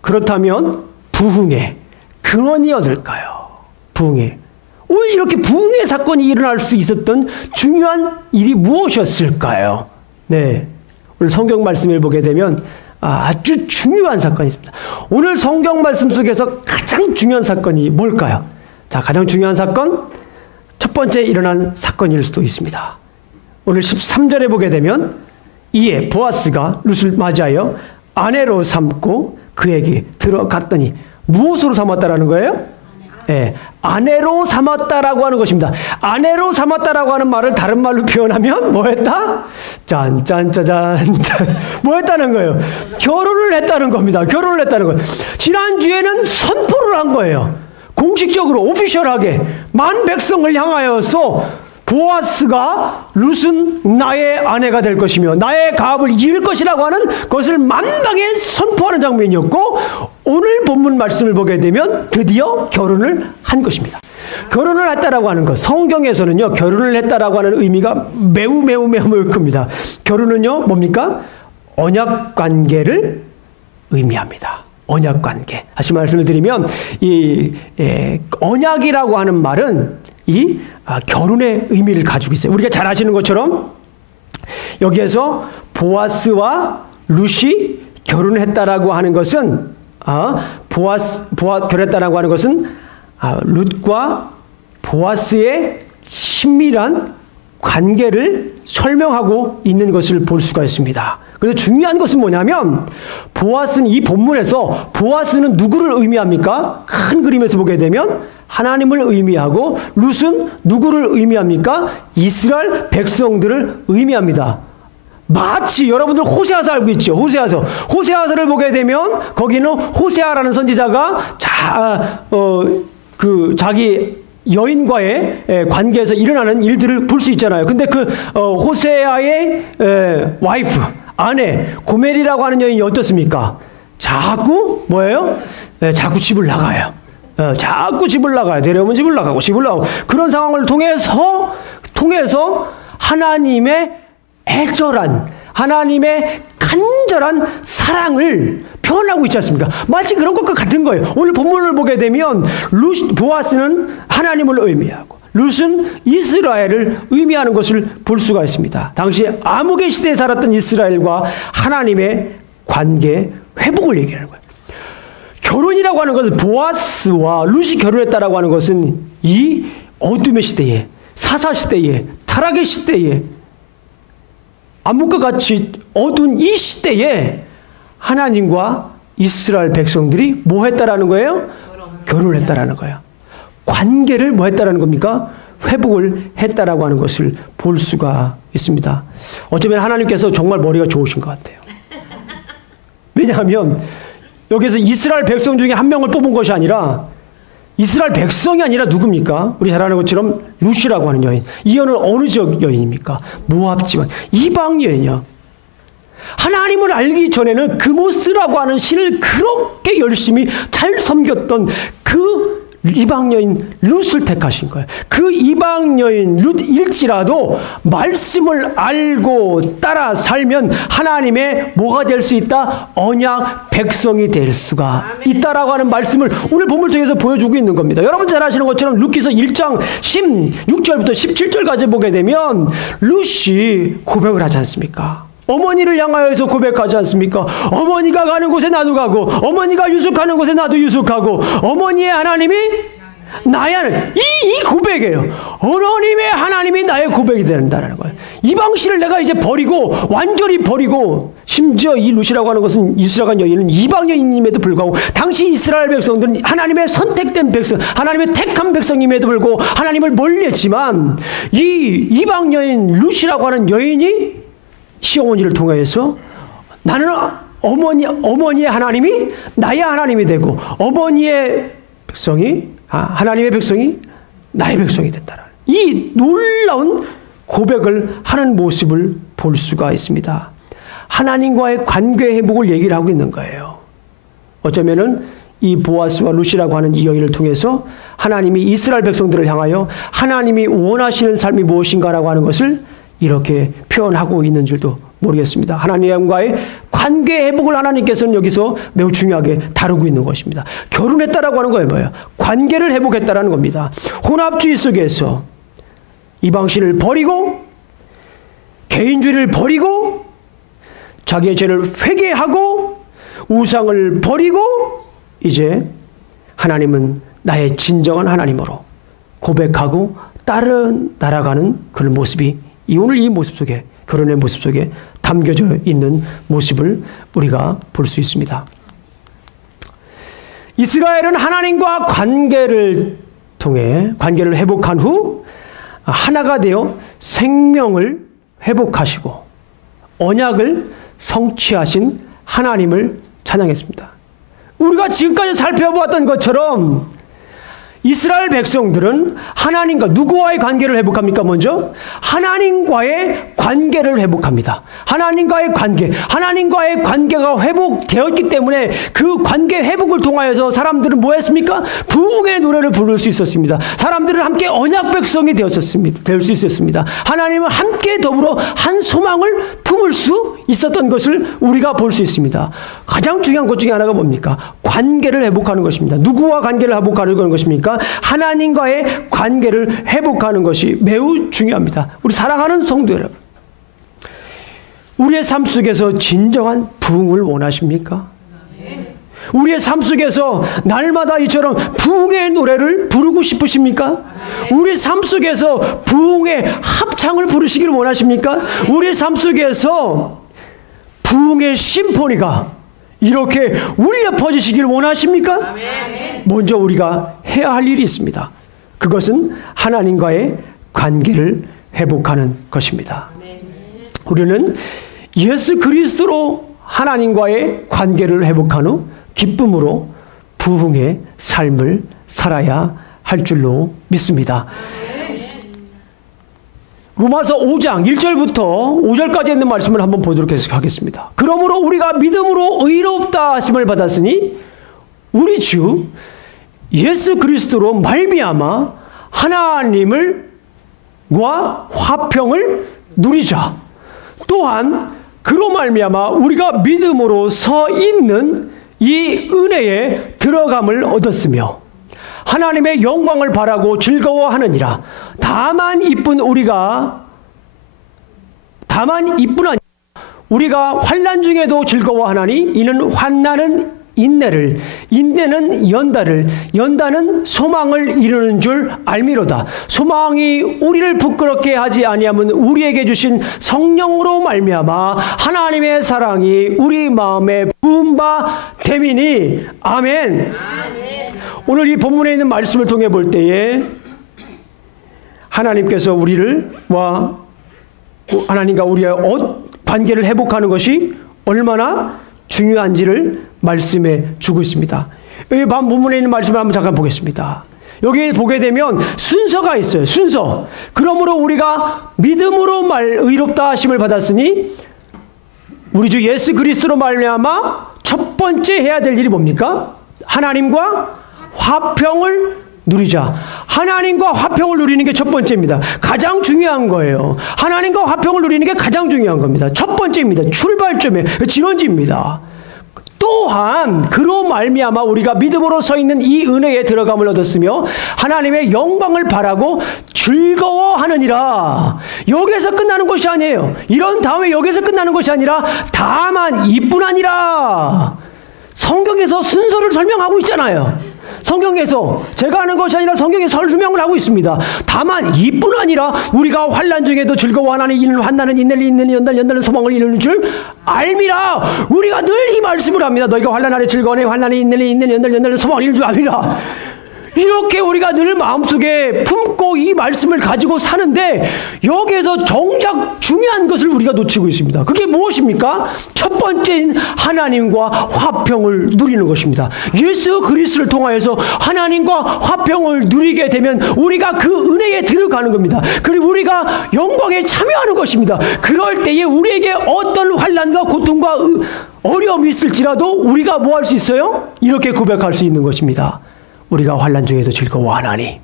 그렇다면 부흥의 근원이 어딜까요? 부흥의 왜 이렇게 부흥의 사건이 일어날 수 있었던 중요한 일이 무엇이었을까요? 네. 오늘 성경 말씀을 보게 되면 아주 중요한 사건이 있습니다. 오늘 성경 말씀 속에서 가장 중요한 사건이 뭘까요? 자, 가장 중요한 사건, 첫 번째 일어난 사건일 수도 있습니다. 오늘 13절에 보게 되면 이에 보아스가 룻을 맞이하여 아내로 삼고 그에게 들어갔더니 무엇으로 삼았다라는 거예요? 네, 아내로 삼았다라고 하는 것입니다. 아내로 삼았다라고 하는 말을 다른 말로 표현하면 뭐 했다? 짠짠짜잔 뭐 했다는 거예요? 결혼을 했다는 겁니다. 결혼을 했다는 거예요. 지난주에는 선포를 한 거예요. 공식적으로 오피셜하게 만 백성을 향하여서 보아스가 룻은 나의 아내가 될 것이며 나의 가업을 이을 것이라고 하는 것을 만방에 선포하는 장면이었고, 오늘 본문 말씀을 보게 되면 드디어 결혼을 한 것입니다. 결혼을 했다라고 하는 것, 성경에서는요 결혼을 했다라고 하는 의미가 매우 큽니다. 결혼은요 뭡니까? 언약관계를 의미합니다. 언약관계. 다시 말씀을 드리면 이 언약이라고 하는 말은 이 결혼의 의미를 가지고 있어요. 우리가 잘 아시는 것처럼 여기에서 보아스와 룻이 결혼을 했다라고 하는 것은 결혼했다라고 하는 것은 룻과 보아스의 친밀한 관계를 설명하고 있는 것을 볼 수가 있습니다. 그런데 중요한 것은 뭐냐면 보아스는 이 본문에서 보아스는 누구를 의미합니까? 큰 그림에서 보게 되면 하나님을 의미하고 룻은 누구를 의미합니까? 이스라엘 백성들을 의미합니다. 마치 여러분들 호세아서 알고 있죠? 호세아서를 보게 되면 거기는 호세아라는 선지자가 자기 여인과의 관계에서 일어나는 일들을 볼 수 있잖아요. 근데 그 호세아의 와이프, 아내 고멜이라고 하는 여인이 어떻습니까? 자꾸 뭐예요? 자꾸 집을 나가요. 자꾸 집을 나가요. 데려오면 집을 나가고 그런 상황을 통해서 하나님의 애절한, 하나님의 간절한 사랑을 표현하고 있지 않습니까? 마치 그런 것과 같은 거예요. 오늘 본문을 보게 되면 보아스는 하나님을 의미하고 룻은 이스라엘을 의미하는 것을 볼 수가 있습니다. 당시 암흑의 시대에 살았던 이스라엘과 하나님의 관계 회복을 얘기하는 거예요. 결혼이라고 하는 것은 보아스와 룻이 결혼했다라고 하는 것은 이 어둠의 시대에, 사사 시대에, 타락의 시대에, 암흑과 같이 어두운 이 시대에 하나님과 이스라엘 백성들이 뭐 했다라는 거예요? 결혼을 했다라는 거예요. 관계를 뭐 했다라는 겁니까? 회복을 했다라고 하는 것을 볼 수가 있습니다. 어쩌면 하나님께서 정말 머리가 좋으신 것 같아요. 왜냐하면 여기서 이스라엘 백성 중에 한 명을 뽑은 것이 아니라 이스라엘 백성이 아니라 누굽니까? 우리 잘 아는 것처럼 룻이라고 하는 여인. 이 여인은 어느 지역 여인입니까? 모압 지방, 이방 여인이요. 하나님을 알기 전에는 그모스라고 하는 신을 그렇게 열심히 잘 섬겼던 그 이방 여인 룻을 택하신 거예요. 그 이방 여인 룻일지라도 말씀을 알고 따라 살면 하나님의 뭐가 될 수 있다? 언약 백성이 될 수가 있다라고 하는 말씀을 오늘 본문을 통해서 보여주고 있는 겁니다. 여러분 잘 아시는 것처럼 룻기서 1장 16절부터 17절까지 보게 되면 룻이 고백을 하지 않습니까? 어머니를 향하여서 고백하지 않습니까? 어머니가 가는 곳에 나도 가고 어머니가 유숙하는 곳에 나도 유숙하고 어머니의 하나님이 나의 하나님. 이 고백이에요. 하나님의 하나님이 나의 고백이 된다는 거예요. 이방신을 내가 이제 버리고 완전히 버리고 심지어 이 룻이라고 하는 것은 이스라엘 여인은 이방 여인임에도 불구하고 당시 이스라엘 백성들은 하나님의 선택된 백성, 하나님의 택한 백성임에도 불구하고 하나님을 멀리했지만 이 이방 여인 룻이라고 하는 여인이 시어머니를 통해서 나는 어머니의 하나님이 나의 하나님이 되고 어머니의 백성이 하나님의 백성이 나의 백성이 된다는 이 놀라운 고백을 하는 모습을 볼 수가 있습니다. 하나님과의 관계 회복을 얘기를 하고 있는 거예요. 어쩌면은 이 보아스와 룻이라고 하는 이 여인을 통해서 하나님이 이스라엘 백성들을 향하여 하나님이 원하시는 삶이 무엇인가라고 하는 것을 이렇게 표현하고 있는 줄도 모르겠습니다. 하나님과의 관계 회복을 하나님께서는 여기서 매우 중요하게 다루고 있는 것입니다. 결혼했다라고 하는 거예요. 뭐예요? 관계를 회복했다라는 겁니다. 혼합주의 속에서 이방신을 버리고 개인주의를 버리고 자기의 죄를 회개하고 우상을 버리고 이제 하나님은 나의 진정한 하나님으로 고백하고 따라가는 그런 모습이 오늘 이 모습 속에 결혼의 모습 속에 담겨져 있는 모습을 우리가 볼 수 있습니다. 이스라엘은 하나님과 관계를 통해 관계를 회복한 후 하나가 되어 생명을 회복하시고 언약을 성취하신 하나님을 찬양했습니다. 우리가 지금까지 살펴보았던 것처럼 이스라엘 백성들은 하나님과 누구와의 관계를 회복합니까? 먼저 하나님과의 관계를 회복합니다. 하나님과의 관계가 회복되었기 때문에 그 관계 회복을 통하여서 사람들은 뭐 했습니까? 부흥의 노래를 부를 수 있었습니다. 사람들은 함께 언약 백성이 될 수 있었습니다. 하나님은 함께 더불어 한 소망을 품을 수 있었던 것을 우리가 볼 수 있습니다. 가장 중요한 것 중에 하나가 뭡니까? 관계를 회복하는 것입니다. 누구와 관계를 회복하는 것입니까? 하나님과의 관계를 회복하는 것이 매우 중요합니다. 우리 사랑하는 성도 여러분, 우리의 삶 속에서 진정한 부흥을 원하십니까? 우리의 삶 속에서 날마다 이처럼 부흥의 노래를 부르고 싶으십니까? 우리의 삶 속에서 부흥의 합창을 부르시기를 원하십니까? 우리의 삶 속에서 부흥의 심포니가 이렇게 울려 퍼지시기를 원하십니까? 먼저 우리가 해야 할 일이 있습니다. 그것은 하나님과의 관계를 회복하는 것입니다. 우리는 예수 그리스도로 하나님과의 관계를 회복한 후 기쁨으로 부흥의 삶을 살아야 할 줄로 믿습니다. 로마서 5장 1절부터 5절까지 있는 말씀을 한번 보도록 하겠습니다. 그러므로 우리가 믿음으로 의롭다 하심을 받았으니 우리 주 예수 그리스도로 말미암아 하나님과 화평을 누리자. 또한 그로 말미암아 우리가 믿음으로 서 있는 이 은혜에 들어감을 얻었으며 하나님의 영광을 바라고 즐거워하느니라. 다만 이뿐 아니라 우리가 환난 중에도 즐거워하나니 이는 환난은 인내를, 인내는 연단을, 연단은 소망을 이루는 줄 알미로다. 소망이 우리를 부끄럽게 하지 아니하면 우리에게 주신 성령으로 말미암아 하나님의 사랑이 우리 마음에 부은 바 됨이니. 아멘. 오늘 이 본문에 있는 말씀을 통해 볼 때에 하나님께서 하나님과 우리의 관계를 회복하는 것이 얼마나 중요한지를 말씀해 주고 있습니다. 이 본문에 있는 말씀을 한번 잠깐 보겠습니다. 여기 보게 되면 순서가 있어요. 순서. 그러므로 우리가 믿음으로 의롭다 하심을 받았으니 우리 주 예수 그리스도로 말미암아 첫 번째 해야 될 일이 뭡니까? 하나님과 화평을 누리자. 하나님과 화평을 누리는 게 첫 번째입니다. 가장 중요한 거예요. 하나님과 화평을 누리는 게 가장 중요한 겁니다. 첫 번째입니다. 출발점에 진원지입니다. 또한 그로 말미암아 우리가 믿음으로 서 있는 이 은혜에 들어감을 얻었으며 하나님의 영광을 바라고 즐거워하느니라. 여기서 끝나는 것이 아니에요. 이런 다음에 여기서 끝나는 것이 아니라 다만 이뿐 아니라 성경에서 순서를 설명하고 있잖아요. 성경에서 제가 하는 것이 아니라 성경에 설명을 하고 있습니다. 다만 이뿐 아니라 우리가 환난 중에도 즐거워하나니 이는 환난은 인내를 인내는 연단은 소망을 이루는 줄 알미라. 우리가 늘 이 말씀을 합니다. 너희가 환난하래 즐거워하니 환난이 인내는 연단은 소망을 이루는 줄 알미라. 이렇게 우리가 늘 마음속에 품고 이 말씀을 가지고 사는데 여기에서 정작 중요한 것을 우리가 놓치고 있습니다. 그게 무엇입니까? 첫 번째인 하나님과 화평을 누리는 것입니다. 예수 그리스도를 통하여서 하나님과 화평을 누리게 되면 우리가 그 은혜에 들어가는 겁니다. 그리고 우리가 영광에 참여하는 것입니다. 그럴 때에 우리에게 어떤 환난과 고통과 어려움이 있을지라도 우리가 뭐 할 수 있어요? 이렇게 고백할 수 있는 것입니다. 우리가 환난 중에도 즐거워하나니.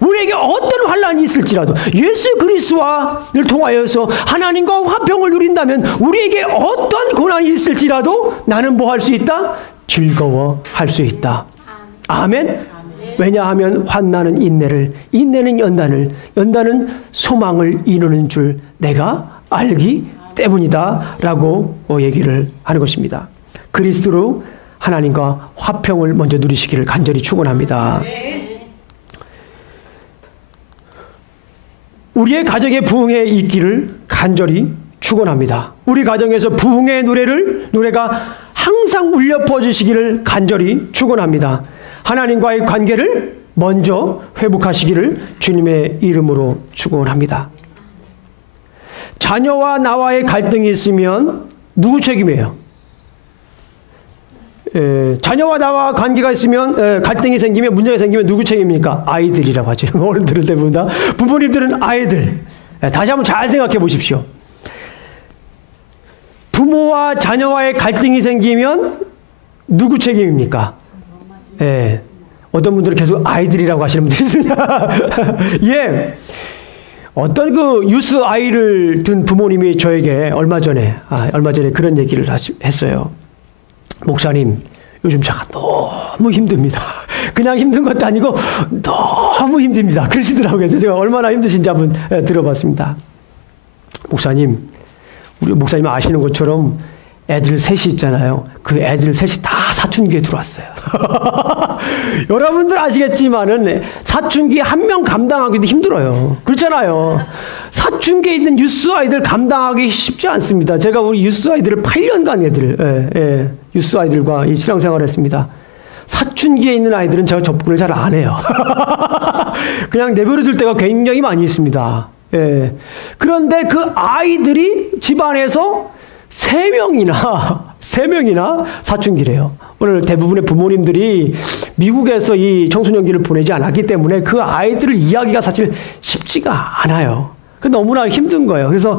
우리에게 어떤 환난이 있을지라도 예수 그리스도를 통하여서 하나님과 화평을 누린다면 우리에게 어떤 고난이 있을지라도 나는 뭐 할 수 있다? 즐거워할 수 있다. 아멘. 왜냐하면 환난은 인내를, 인내는 연단은 소망을 이루는 줄 내가 알기 때문이다 라고 얘기를 하는 것입니다. 그리스도로 하나님과 화평을 먼저 누리시기를 간절히 축원합니다. 우리의 가정의 부흥에 있기를 간절히 축원합니다. 우리 가정에서 부흥의 노래가 항상 울려 퍼지시기를 간절히 축원합니다. 하나님과의 관계를 먼저 회복하시기를 주님의 이름으로 축원합니다. 자녀와 나와의 갈등이 있으면 누구 책임이에요? 자녀와 나와 관계가 있으면 갈등이 생기면 문제가 생기면 누구 책임입니까? 아이들이라고 하죠. 어른들은 대부분 다. 부모님들은 아이들. 다시 한번 잘 생각해 보십시오. 부모와 자녀와의 갈등이 생기면 누구 책임입니까? 어떤 분들은 계속 아이들이라고 하시는 분들이 있습니다. 예. 어떤 그 유스 아이를 둔 부모님이 저에게 얼마 전에 그런 얘기를 했어요. 목사님, 요즘 제가 너무 힘듭니다. 그냥 힘든 것도 아니고 너무 힘듭니다. 그러시더라고요. 그래서 제가 얼마나 힘드신지 한번 들어봤습니다. 목사님, 우리 목사님 아시는 것처럼 애들 셋이 있잖아요. 그 애들 셋이 다 사춘기에 들어왔어요. 여러분들 아시겠지만은 사춘기 한 명 감당하기도 힘들어요. 그렇잖아요. 사춘기에 있는 유스 아이들 감당하기 쉽지 않습니다. 제가 우리 유스 아이들을 8년간 유스 아이들과 이 신앙생활을 했습니다. 사춘기에 있는 아이들은 제가 접근을 잘 안 해요. 그냥 내버려둘 때가 굉장히 많이 있습니다. 그런데 그 아이들이 집안에서 3명이나 사춘기래요. 오늘 대부분의 부모님들이 미국에서 이 청소년기를 보내지 않았기 때문에 그 아이들을 이해하기가 사실 쉽지가 않아요. 너무나 힘든 거예요. 그래서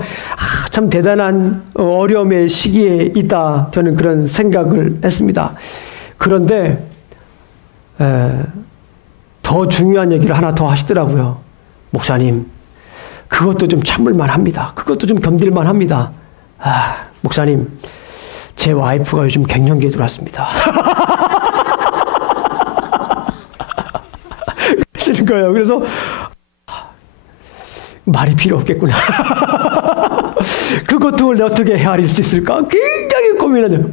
참 대단한 어려움의 시기에 있다, 저는 그런 생각을 했습니다. 그런데 더 중요한 얘기를 하나 더 하시더라고요. 목사님, 그것도 좀 참을만 합니다. 그것도 좀 견딜만 합니다. 목사님, 제 와이프가 요즘 갱년기에 들어왔습니다. 그러시는 거예요. 그래서 말이 필요 없겠구나. 그 고통을 어떻게 헤아릴 수 있을까? 굉장히 고민하죠.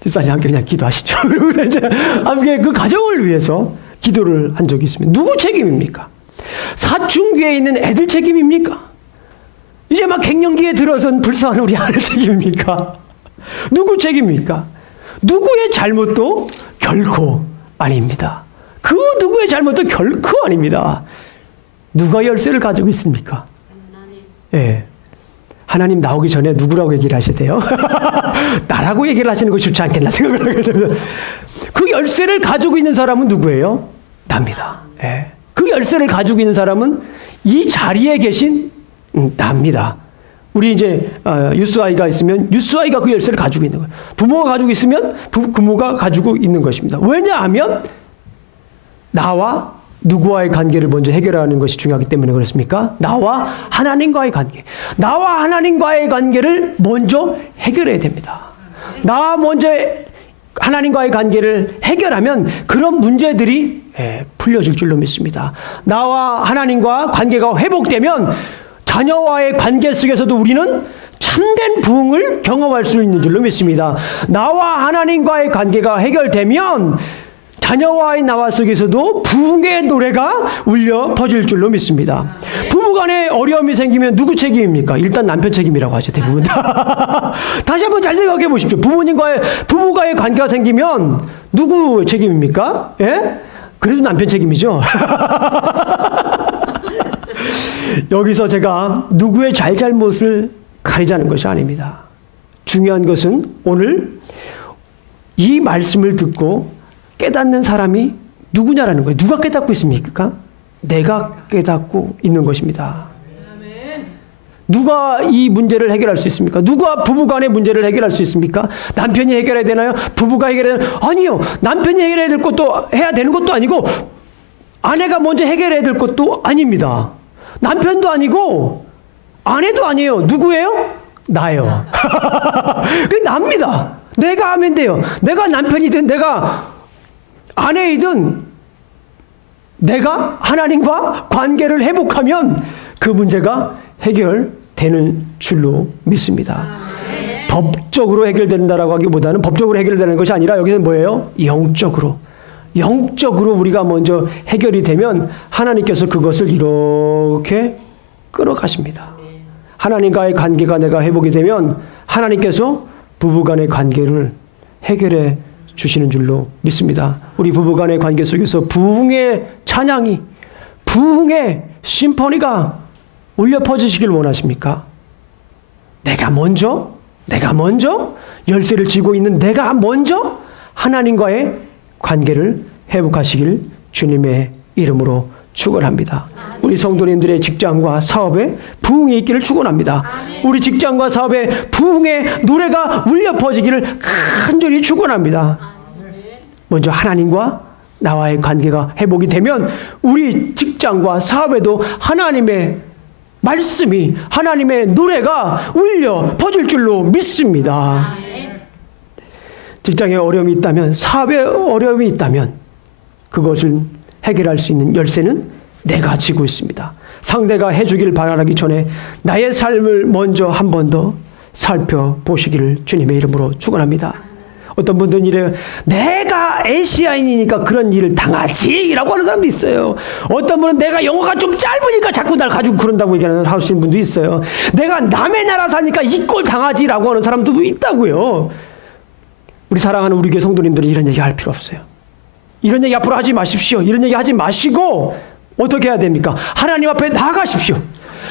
집사님 함께 그냥 기도하시죠. 그리고 이제 함께 그 가정을 위해서 기도를 한 적이 있습니다. 누구 책임입니까? 사춘기에 있는 애들 책임입니까? 이제 막 갱년기에 들어선 불쌍한 우리 아들 책임입니까? 누구 책임입니까? 누구의 잘못도 결코 아닙니다. 그 누구의 잘못도 결코 아닙니다. 누가 열쇠를 가지고 있습니까? 예. 하나님 나오기 전에 누구라고 얘기를 하셔야 돼요? 나라고 얘기를 하시는 것이 좋지 않겠나 생각을 하게 됩니다. 그 열쇠를 가지고 있는 사람은 누구예요? 납니다. 예. 그 열쇠를 가지고 있는 사람은 이 자리에 계신 납니다. 우리 이제 유스 아이가 있으면 유스 아이가 그 열쇠를 가지고 있는 거예요. 부모가 가지고 있으면 부모가 가지고 있는 것입니다. 왜냐하면 나와 누구와의 관계를 먼저 해결하는 것이 중요하기 때문에 그렇습니까? 나와 하나님과의 관계. 나와 하나님과의 관계를 먼저 해결해야 됩니다. 나와 먼저 하나님과의 관계를 해결하면 그런 문제들이 풀려질 줄로 믿습니다. 나와 하나님과 관계가 회복되면 자녀와의 관계 속에서도 우리는 참된 부흥을 경험할 수 있는 줄로 믿습니다. 나와 하나님과의 관계가 해결되면 자녀와의 나와 속에서도 부흥의 노래가 울려 퍼질 줄로 믿습니다. 부부간에 어려움이 생기면 누구 책임입니까? 일단 남편 책임이라고 하죠, 대부분. 다시 한번 잘 생각해 보십시오. 부부와의 관계가 생기면 누구 책임입니까? 예? 그래도 남편 책임이죠. 여기서 제가 누구의 잘잘못을 가리자는 것이 아닙니다. 중요한 것은 오늘 이 말씀을 듣고 깨닫는 사람이 누구냐라는 거예요. 누가 깨닫고 있습니까? 내가 깨닫고 있는 것입니다. 누가 이 문제를 해결할 수 있습니까? 누가 부부간의 문제를 해결할 수 있습니까? 남편이 해결해야 되나요? 부부가 해결해야 되나요? 아니요. 남편이 해결해야 될 것도 해야 되는 것도 아니고 아내가 먼저 해결해야 될 것도 아닙니다. 남편도 아니고 아내도 아니에요. 누구예요? 나예요. 그게 납니다. 내가 하면 돼요. 내가 남편이든 내가 아내이든 내가 하나님과 관계를 회복하면 그 문제가 해결되는 줄로 믿습니다. 법적으로 해결된다라고 하기보다는 법적으로 해결되는 것이 아니라 여기서 뭐예요? 영적으로 우리가 먼저 해결이 되면 하나님께서 그것을 이렇게 끌어가십니다. 하나님과의 관계가 내가 회복이 되면 하나님께서 부부간의 관계를 해결해 주시는 줄로 믿습니다. 우리 부부간의 관계 속에서 부흥의 찬양이, 부흥의 심포니가 울려 퍼지시길 원하십니까? 내가 먼저 열쇠를 쥐고 있는 내가 먼저 하나님과의 관계를 회복하시길 주님의 이름으로 축원합니다. 우리 성도님들의 직장과 사업에 부흥이 있기를 축원합니다. 우리 직장과 사업에 부흥의 노래가 울려 퍼지기를 간절히 축원합니다. 먼저 하나님과 나와의 관계가 회복이 되면 우리 직장과 사업에도 하나님의 말씀이, 하나님의 노래가 울려 퍼질 줄로 믿습니다. 직장에 어려움이 있다면, 사업에 어려움이 있다면 그것을 해결할 수 있는 열쇠는 내가 쥐고 있습니다. 상대가 해주길 바라기 전에 나의 삶을 먼저 한 번 더 살펴보시기를 주님의 이름으로 축원합니다. 어떤 분들은 이래요. 내가 아시아인이니까 그런 일을 당하지 라고 하는 사람도 있어요. 어떤 분은 내가 영어가 좀 짧으니까 자꾸 날 가지고 그런다고 하시는 분도 있어요. 내가 남의 나라 사니까 이 꼴 당하지 라고 하는 사람도 있다고요. 우리 사랑하는 우리 교회 성도님들은 이런 얘기 할 필요 없어요. 이런 얘기 앞으로 하지 마십시오. 이런 얘기 하지 마시고 어떻게 해야 됩니까? 하나님 앞에 나아가십시오.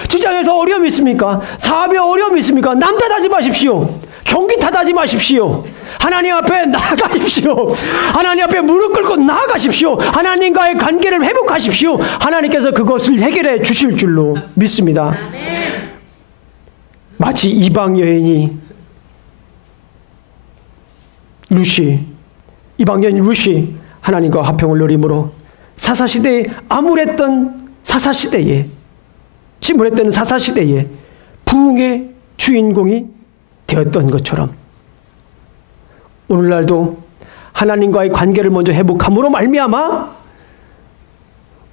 직장에서 어려움이 있습니까? 사업에 어려움이 있습니까? 남 탓하지 마십시오. 경기 탓하지 마십시오. 하나님 앞에 나아가십시오. 하나님 앞에 무릎 꿇고 나아가십시오. 하나님과의 관계를 회복하십시오. 하나님께서 그것을 해결해 주실 줄로 믿습니다. 마치 이방 여인이 루시 하나님과 화평을 누림으로 사사시대에 침몰했던 사사시대에 부흥의 주인공이 되었던 것처럼 오늘날도 하나님과의 관계를 먼저 회복함으로 말미암아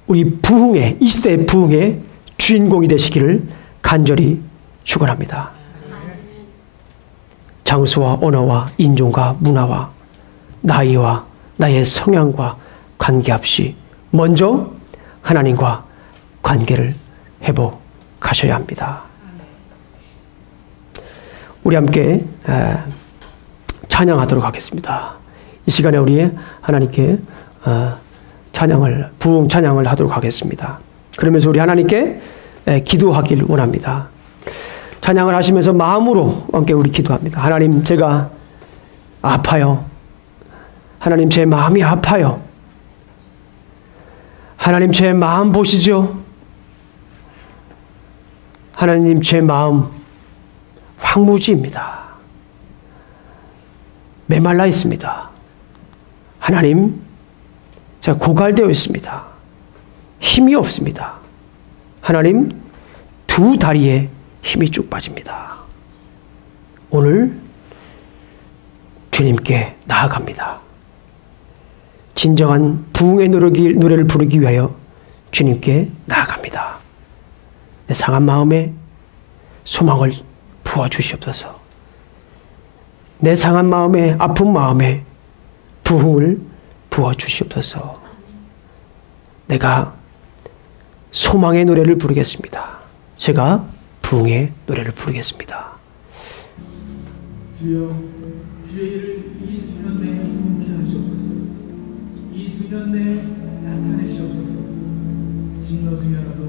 우리 부흥의, 이 시대의 부흥의 주인공이 되시기를 간절히 축원합니다. 장수와 언어와 인종과 문화와 나이와 나의 성향과 관계없이 먼저 하나님과 관계를 회복하셔야 합니다. 우리 함께 찬양하도록 하겠습니다. 이 시간에 우리 하나님께 부흥 찬양을 하도록 하겠습니다. 그러면서 우리 하나님께 기도하길 원합니다. 찬양을 하시면서 마음으로 함께 우리 기도합니다. 하나님, 제가 아파요. 하나님, 제 마음이 아파요. 하나님, 제 마음 보시죠. 하나님, 제 마음 황무지입니다. 메말라 있습니다. 하나님, 제가 고갈되어 있습니다. 힘이 없습니다. 하나님, 두 다리에 힘이 쭉 빠집니다. 오늘 주님께 나아갑니다. 진정한 부흥의 노래를 부르기 위하여 주님께 나아갑니다. 내 상한 마음에 소망을 부어주시옵소서. 내 상한 마음에, 아픈 마음에 부흥을 부어주시옵소서. 내가 소망의 노래를 부르겠습니다. 제가 부흥의 노래를 부르겠습니다. 주여, 주의 일을 이 수년 내에 행케 하시옵소서. 이 수년 내에 나타내시옵소서. 진노 중에라도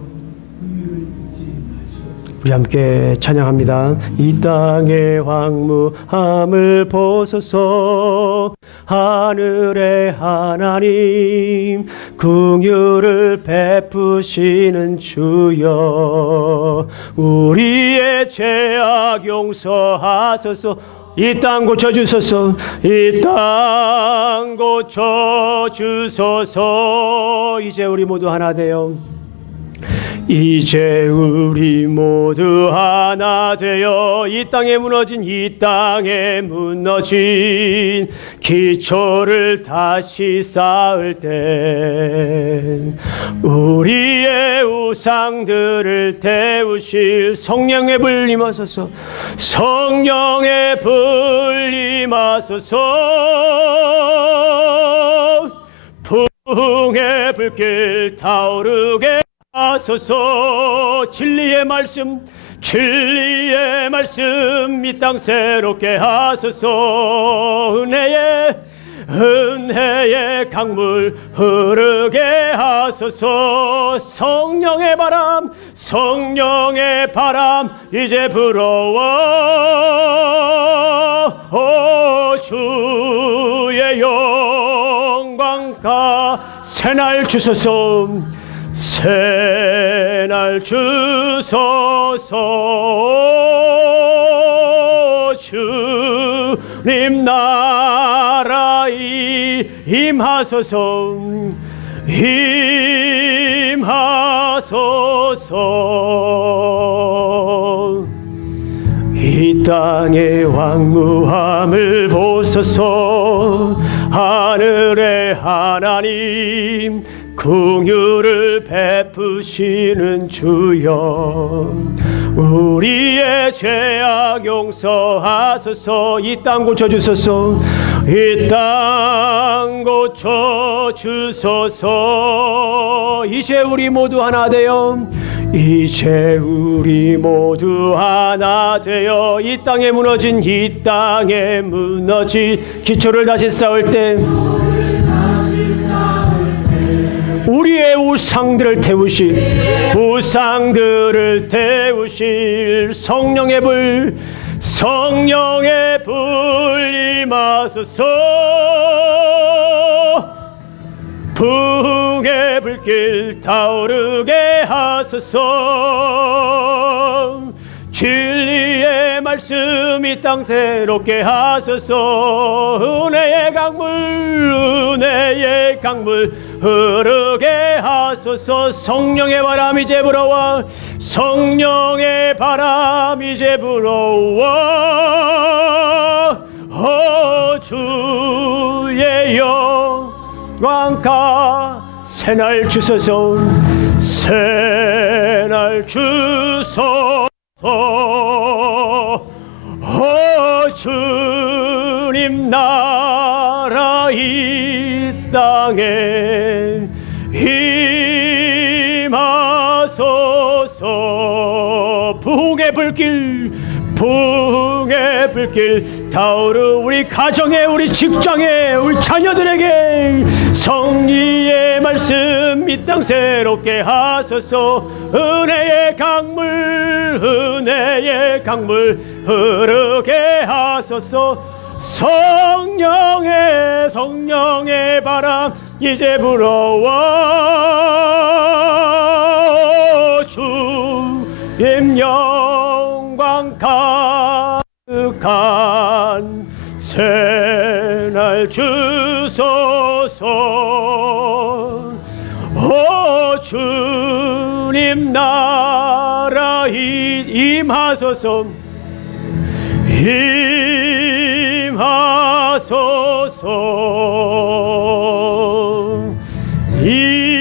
긍휼을 잊지 마시옵소서. 우리 함께 찬양합니다. 이 땅의 황무함을 보소서. 하늘의 하나님, 긍휼을 베푸시는 주여, 우리의 죄악 용서하소서. 이 땅 고쳐주소서. 이 땅 고쳐주소서. 이제 우리 모두 하나 되어, 이제 우리 모두 하나 되어 이 땅에 무너진 기초를 다시 쌓을 때 우리의 우상들을 태우실 성령의 불 임하소서. 성령의 불 임하소서. 부흥의 불길 타오르게 하소서. 진리의 말씀 이 땅 새롭게 하소서. 은혜의 강물 흐르게 하소서. 성령의 바람 이제 불어와. 주의 영광과 새날 주소서. 새날 주소서. 주님 나라에 임하소서. 이 땅의 황무함을 보소서. 하늘의 하나님, 긍휼을 베푸시는 주여, 우리의 죄악 용서하소서. 이 땅 고쳐주소서. 이 땅 고쳐주소서. 이제 우리 모두 하나 되어 이 땅에 무너진 기초를 다시 쌓을 때 우리의 우상들을 태우실 성령의 불 임하소서. 부흥의 불길 타오르게 하소서. 진리의 말씀 이 땅 새롭게 하소서. 은혜의 강물 흐르게 하소서. 성령의 바람 이제 불어와. 주의 영광과 새날 주소서. 주님 나라 이 땅에 임하소서. 부흥의 불길 타오르 우리 가정에, 우리 직장에, 우리 자녀들에게 성리의 말씀 이 땅 새롭게 하소서. 은혜의 강물 흐르게 하소서. 성령의 바람 이제 불어와. 주님 영광 가득한 새날 주소서. 임하소서. 임하소서. 임하소서.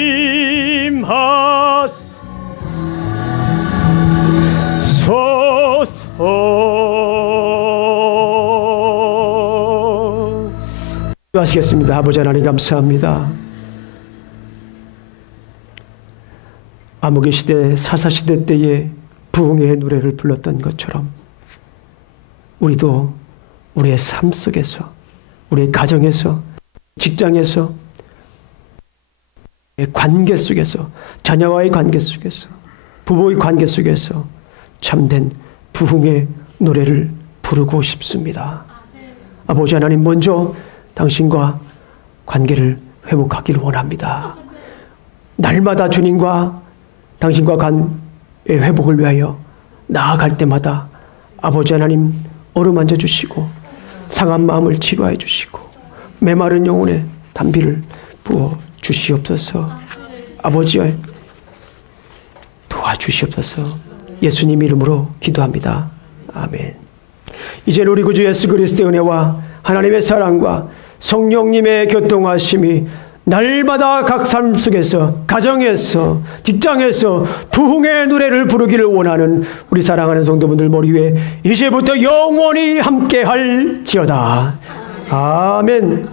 기도하시겠습니다. 아버지 하나님 감사합니다. 암흑의 사사시대 때에 부흥의 노래를 불렀던 것처럼 우리도 우리의 삶 속에서, 우리의 가정에서, 직장에서, 관계 속에서, 자녀와의 관계 속에서, 부부의 관계 속에서 참된 부흥의 노래를 부르고 싶습니다. 아버지 하나님, 먼저 당신과 관계를 회복하기를 원합니다. 날마다 주님과 당신과 관계의 회복을 위하여 나아갈 때마다 아버지 하나님 어루만져 주시고 상한 마음을 치료해 주시고 메마른 영혼에 단비를 부어 주시옵소서. 아버지여 도와주시옵소서. 예수님 이름으로 기도합니다. 아멘. 이제 우리 구주 예수 그리스도의 은혜와 하나님의 사랑과 성령님의 교통하심이 날마다 각 삶 속에서, 가정에서, 직장에서 부흥의 노래를 부르기를 원하는 우리 사랑하는 성도분들 머리 위에 이제부터 영원히 함께 할지어다. 아멘.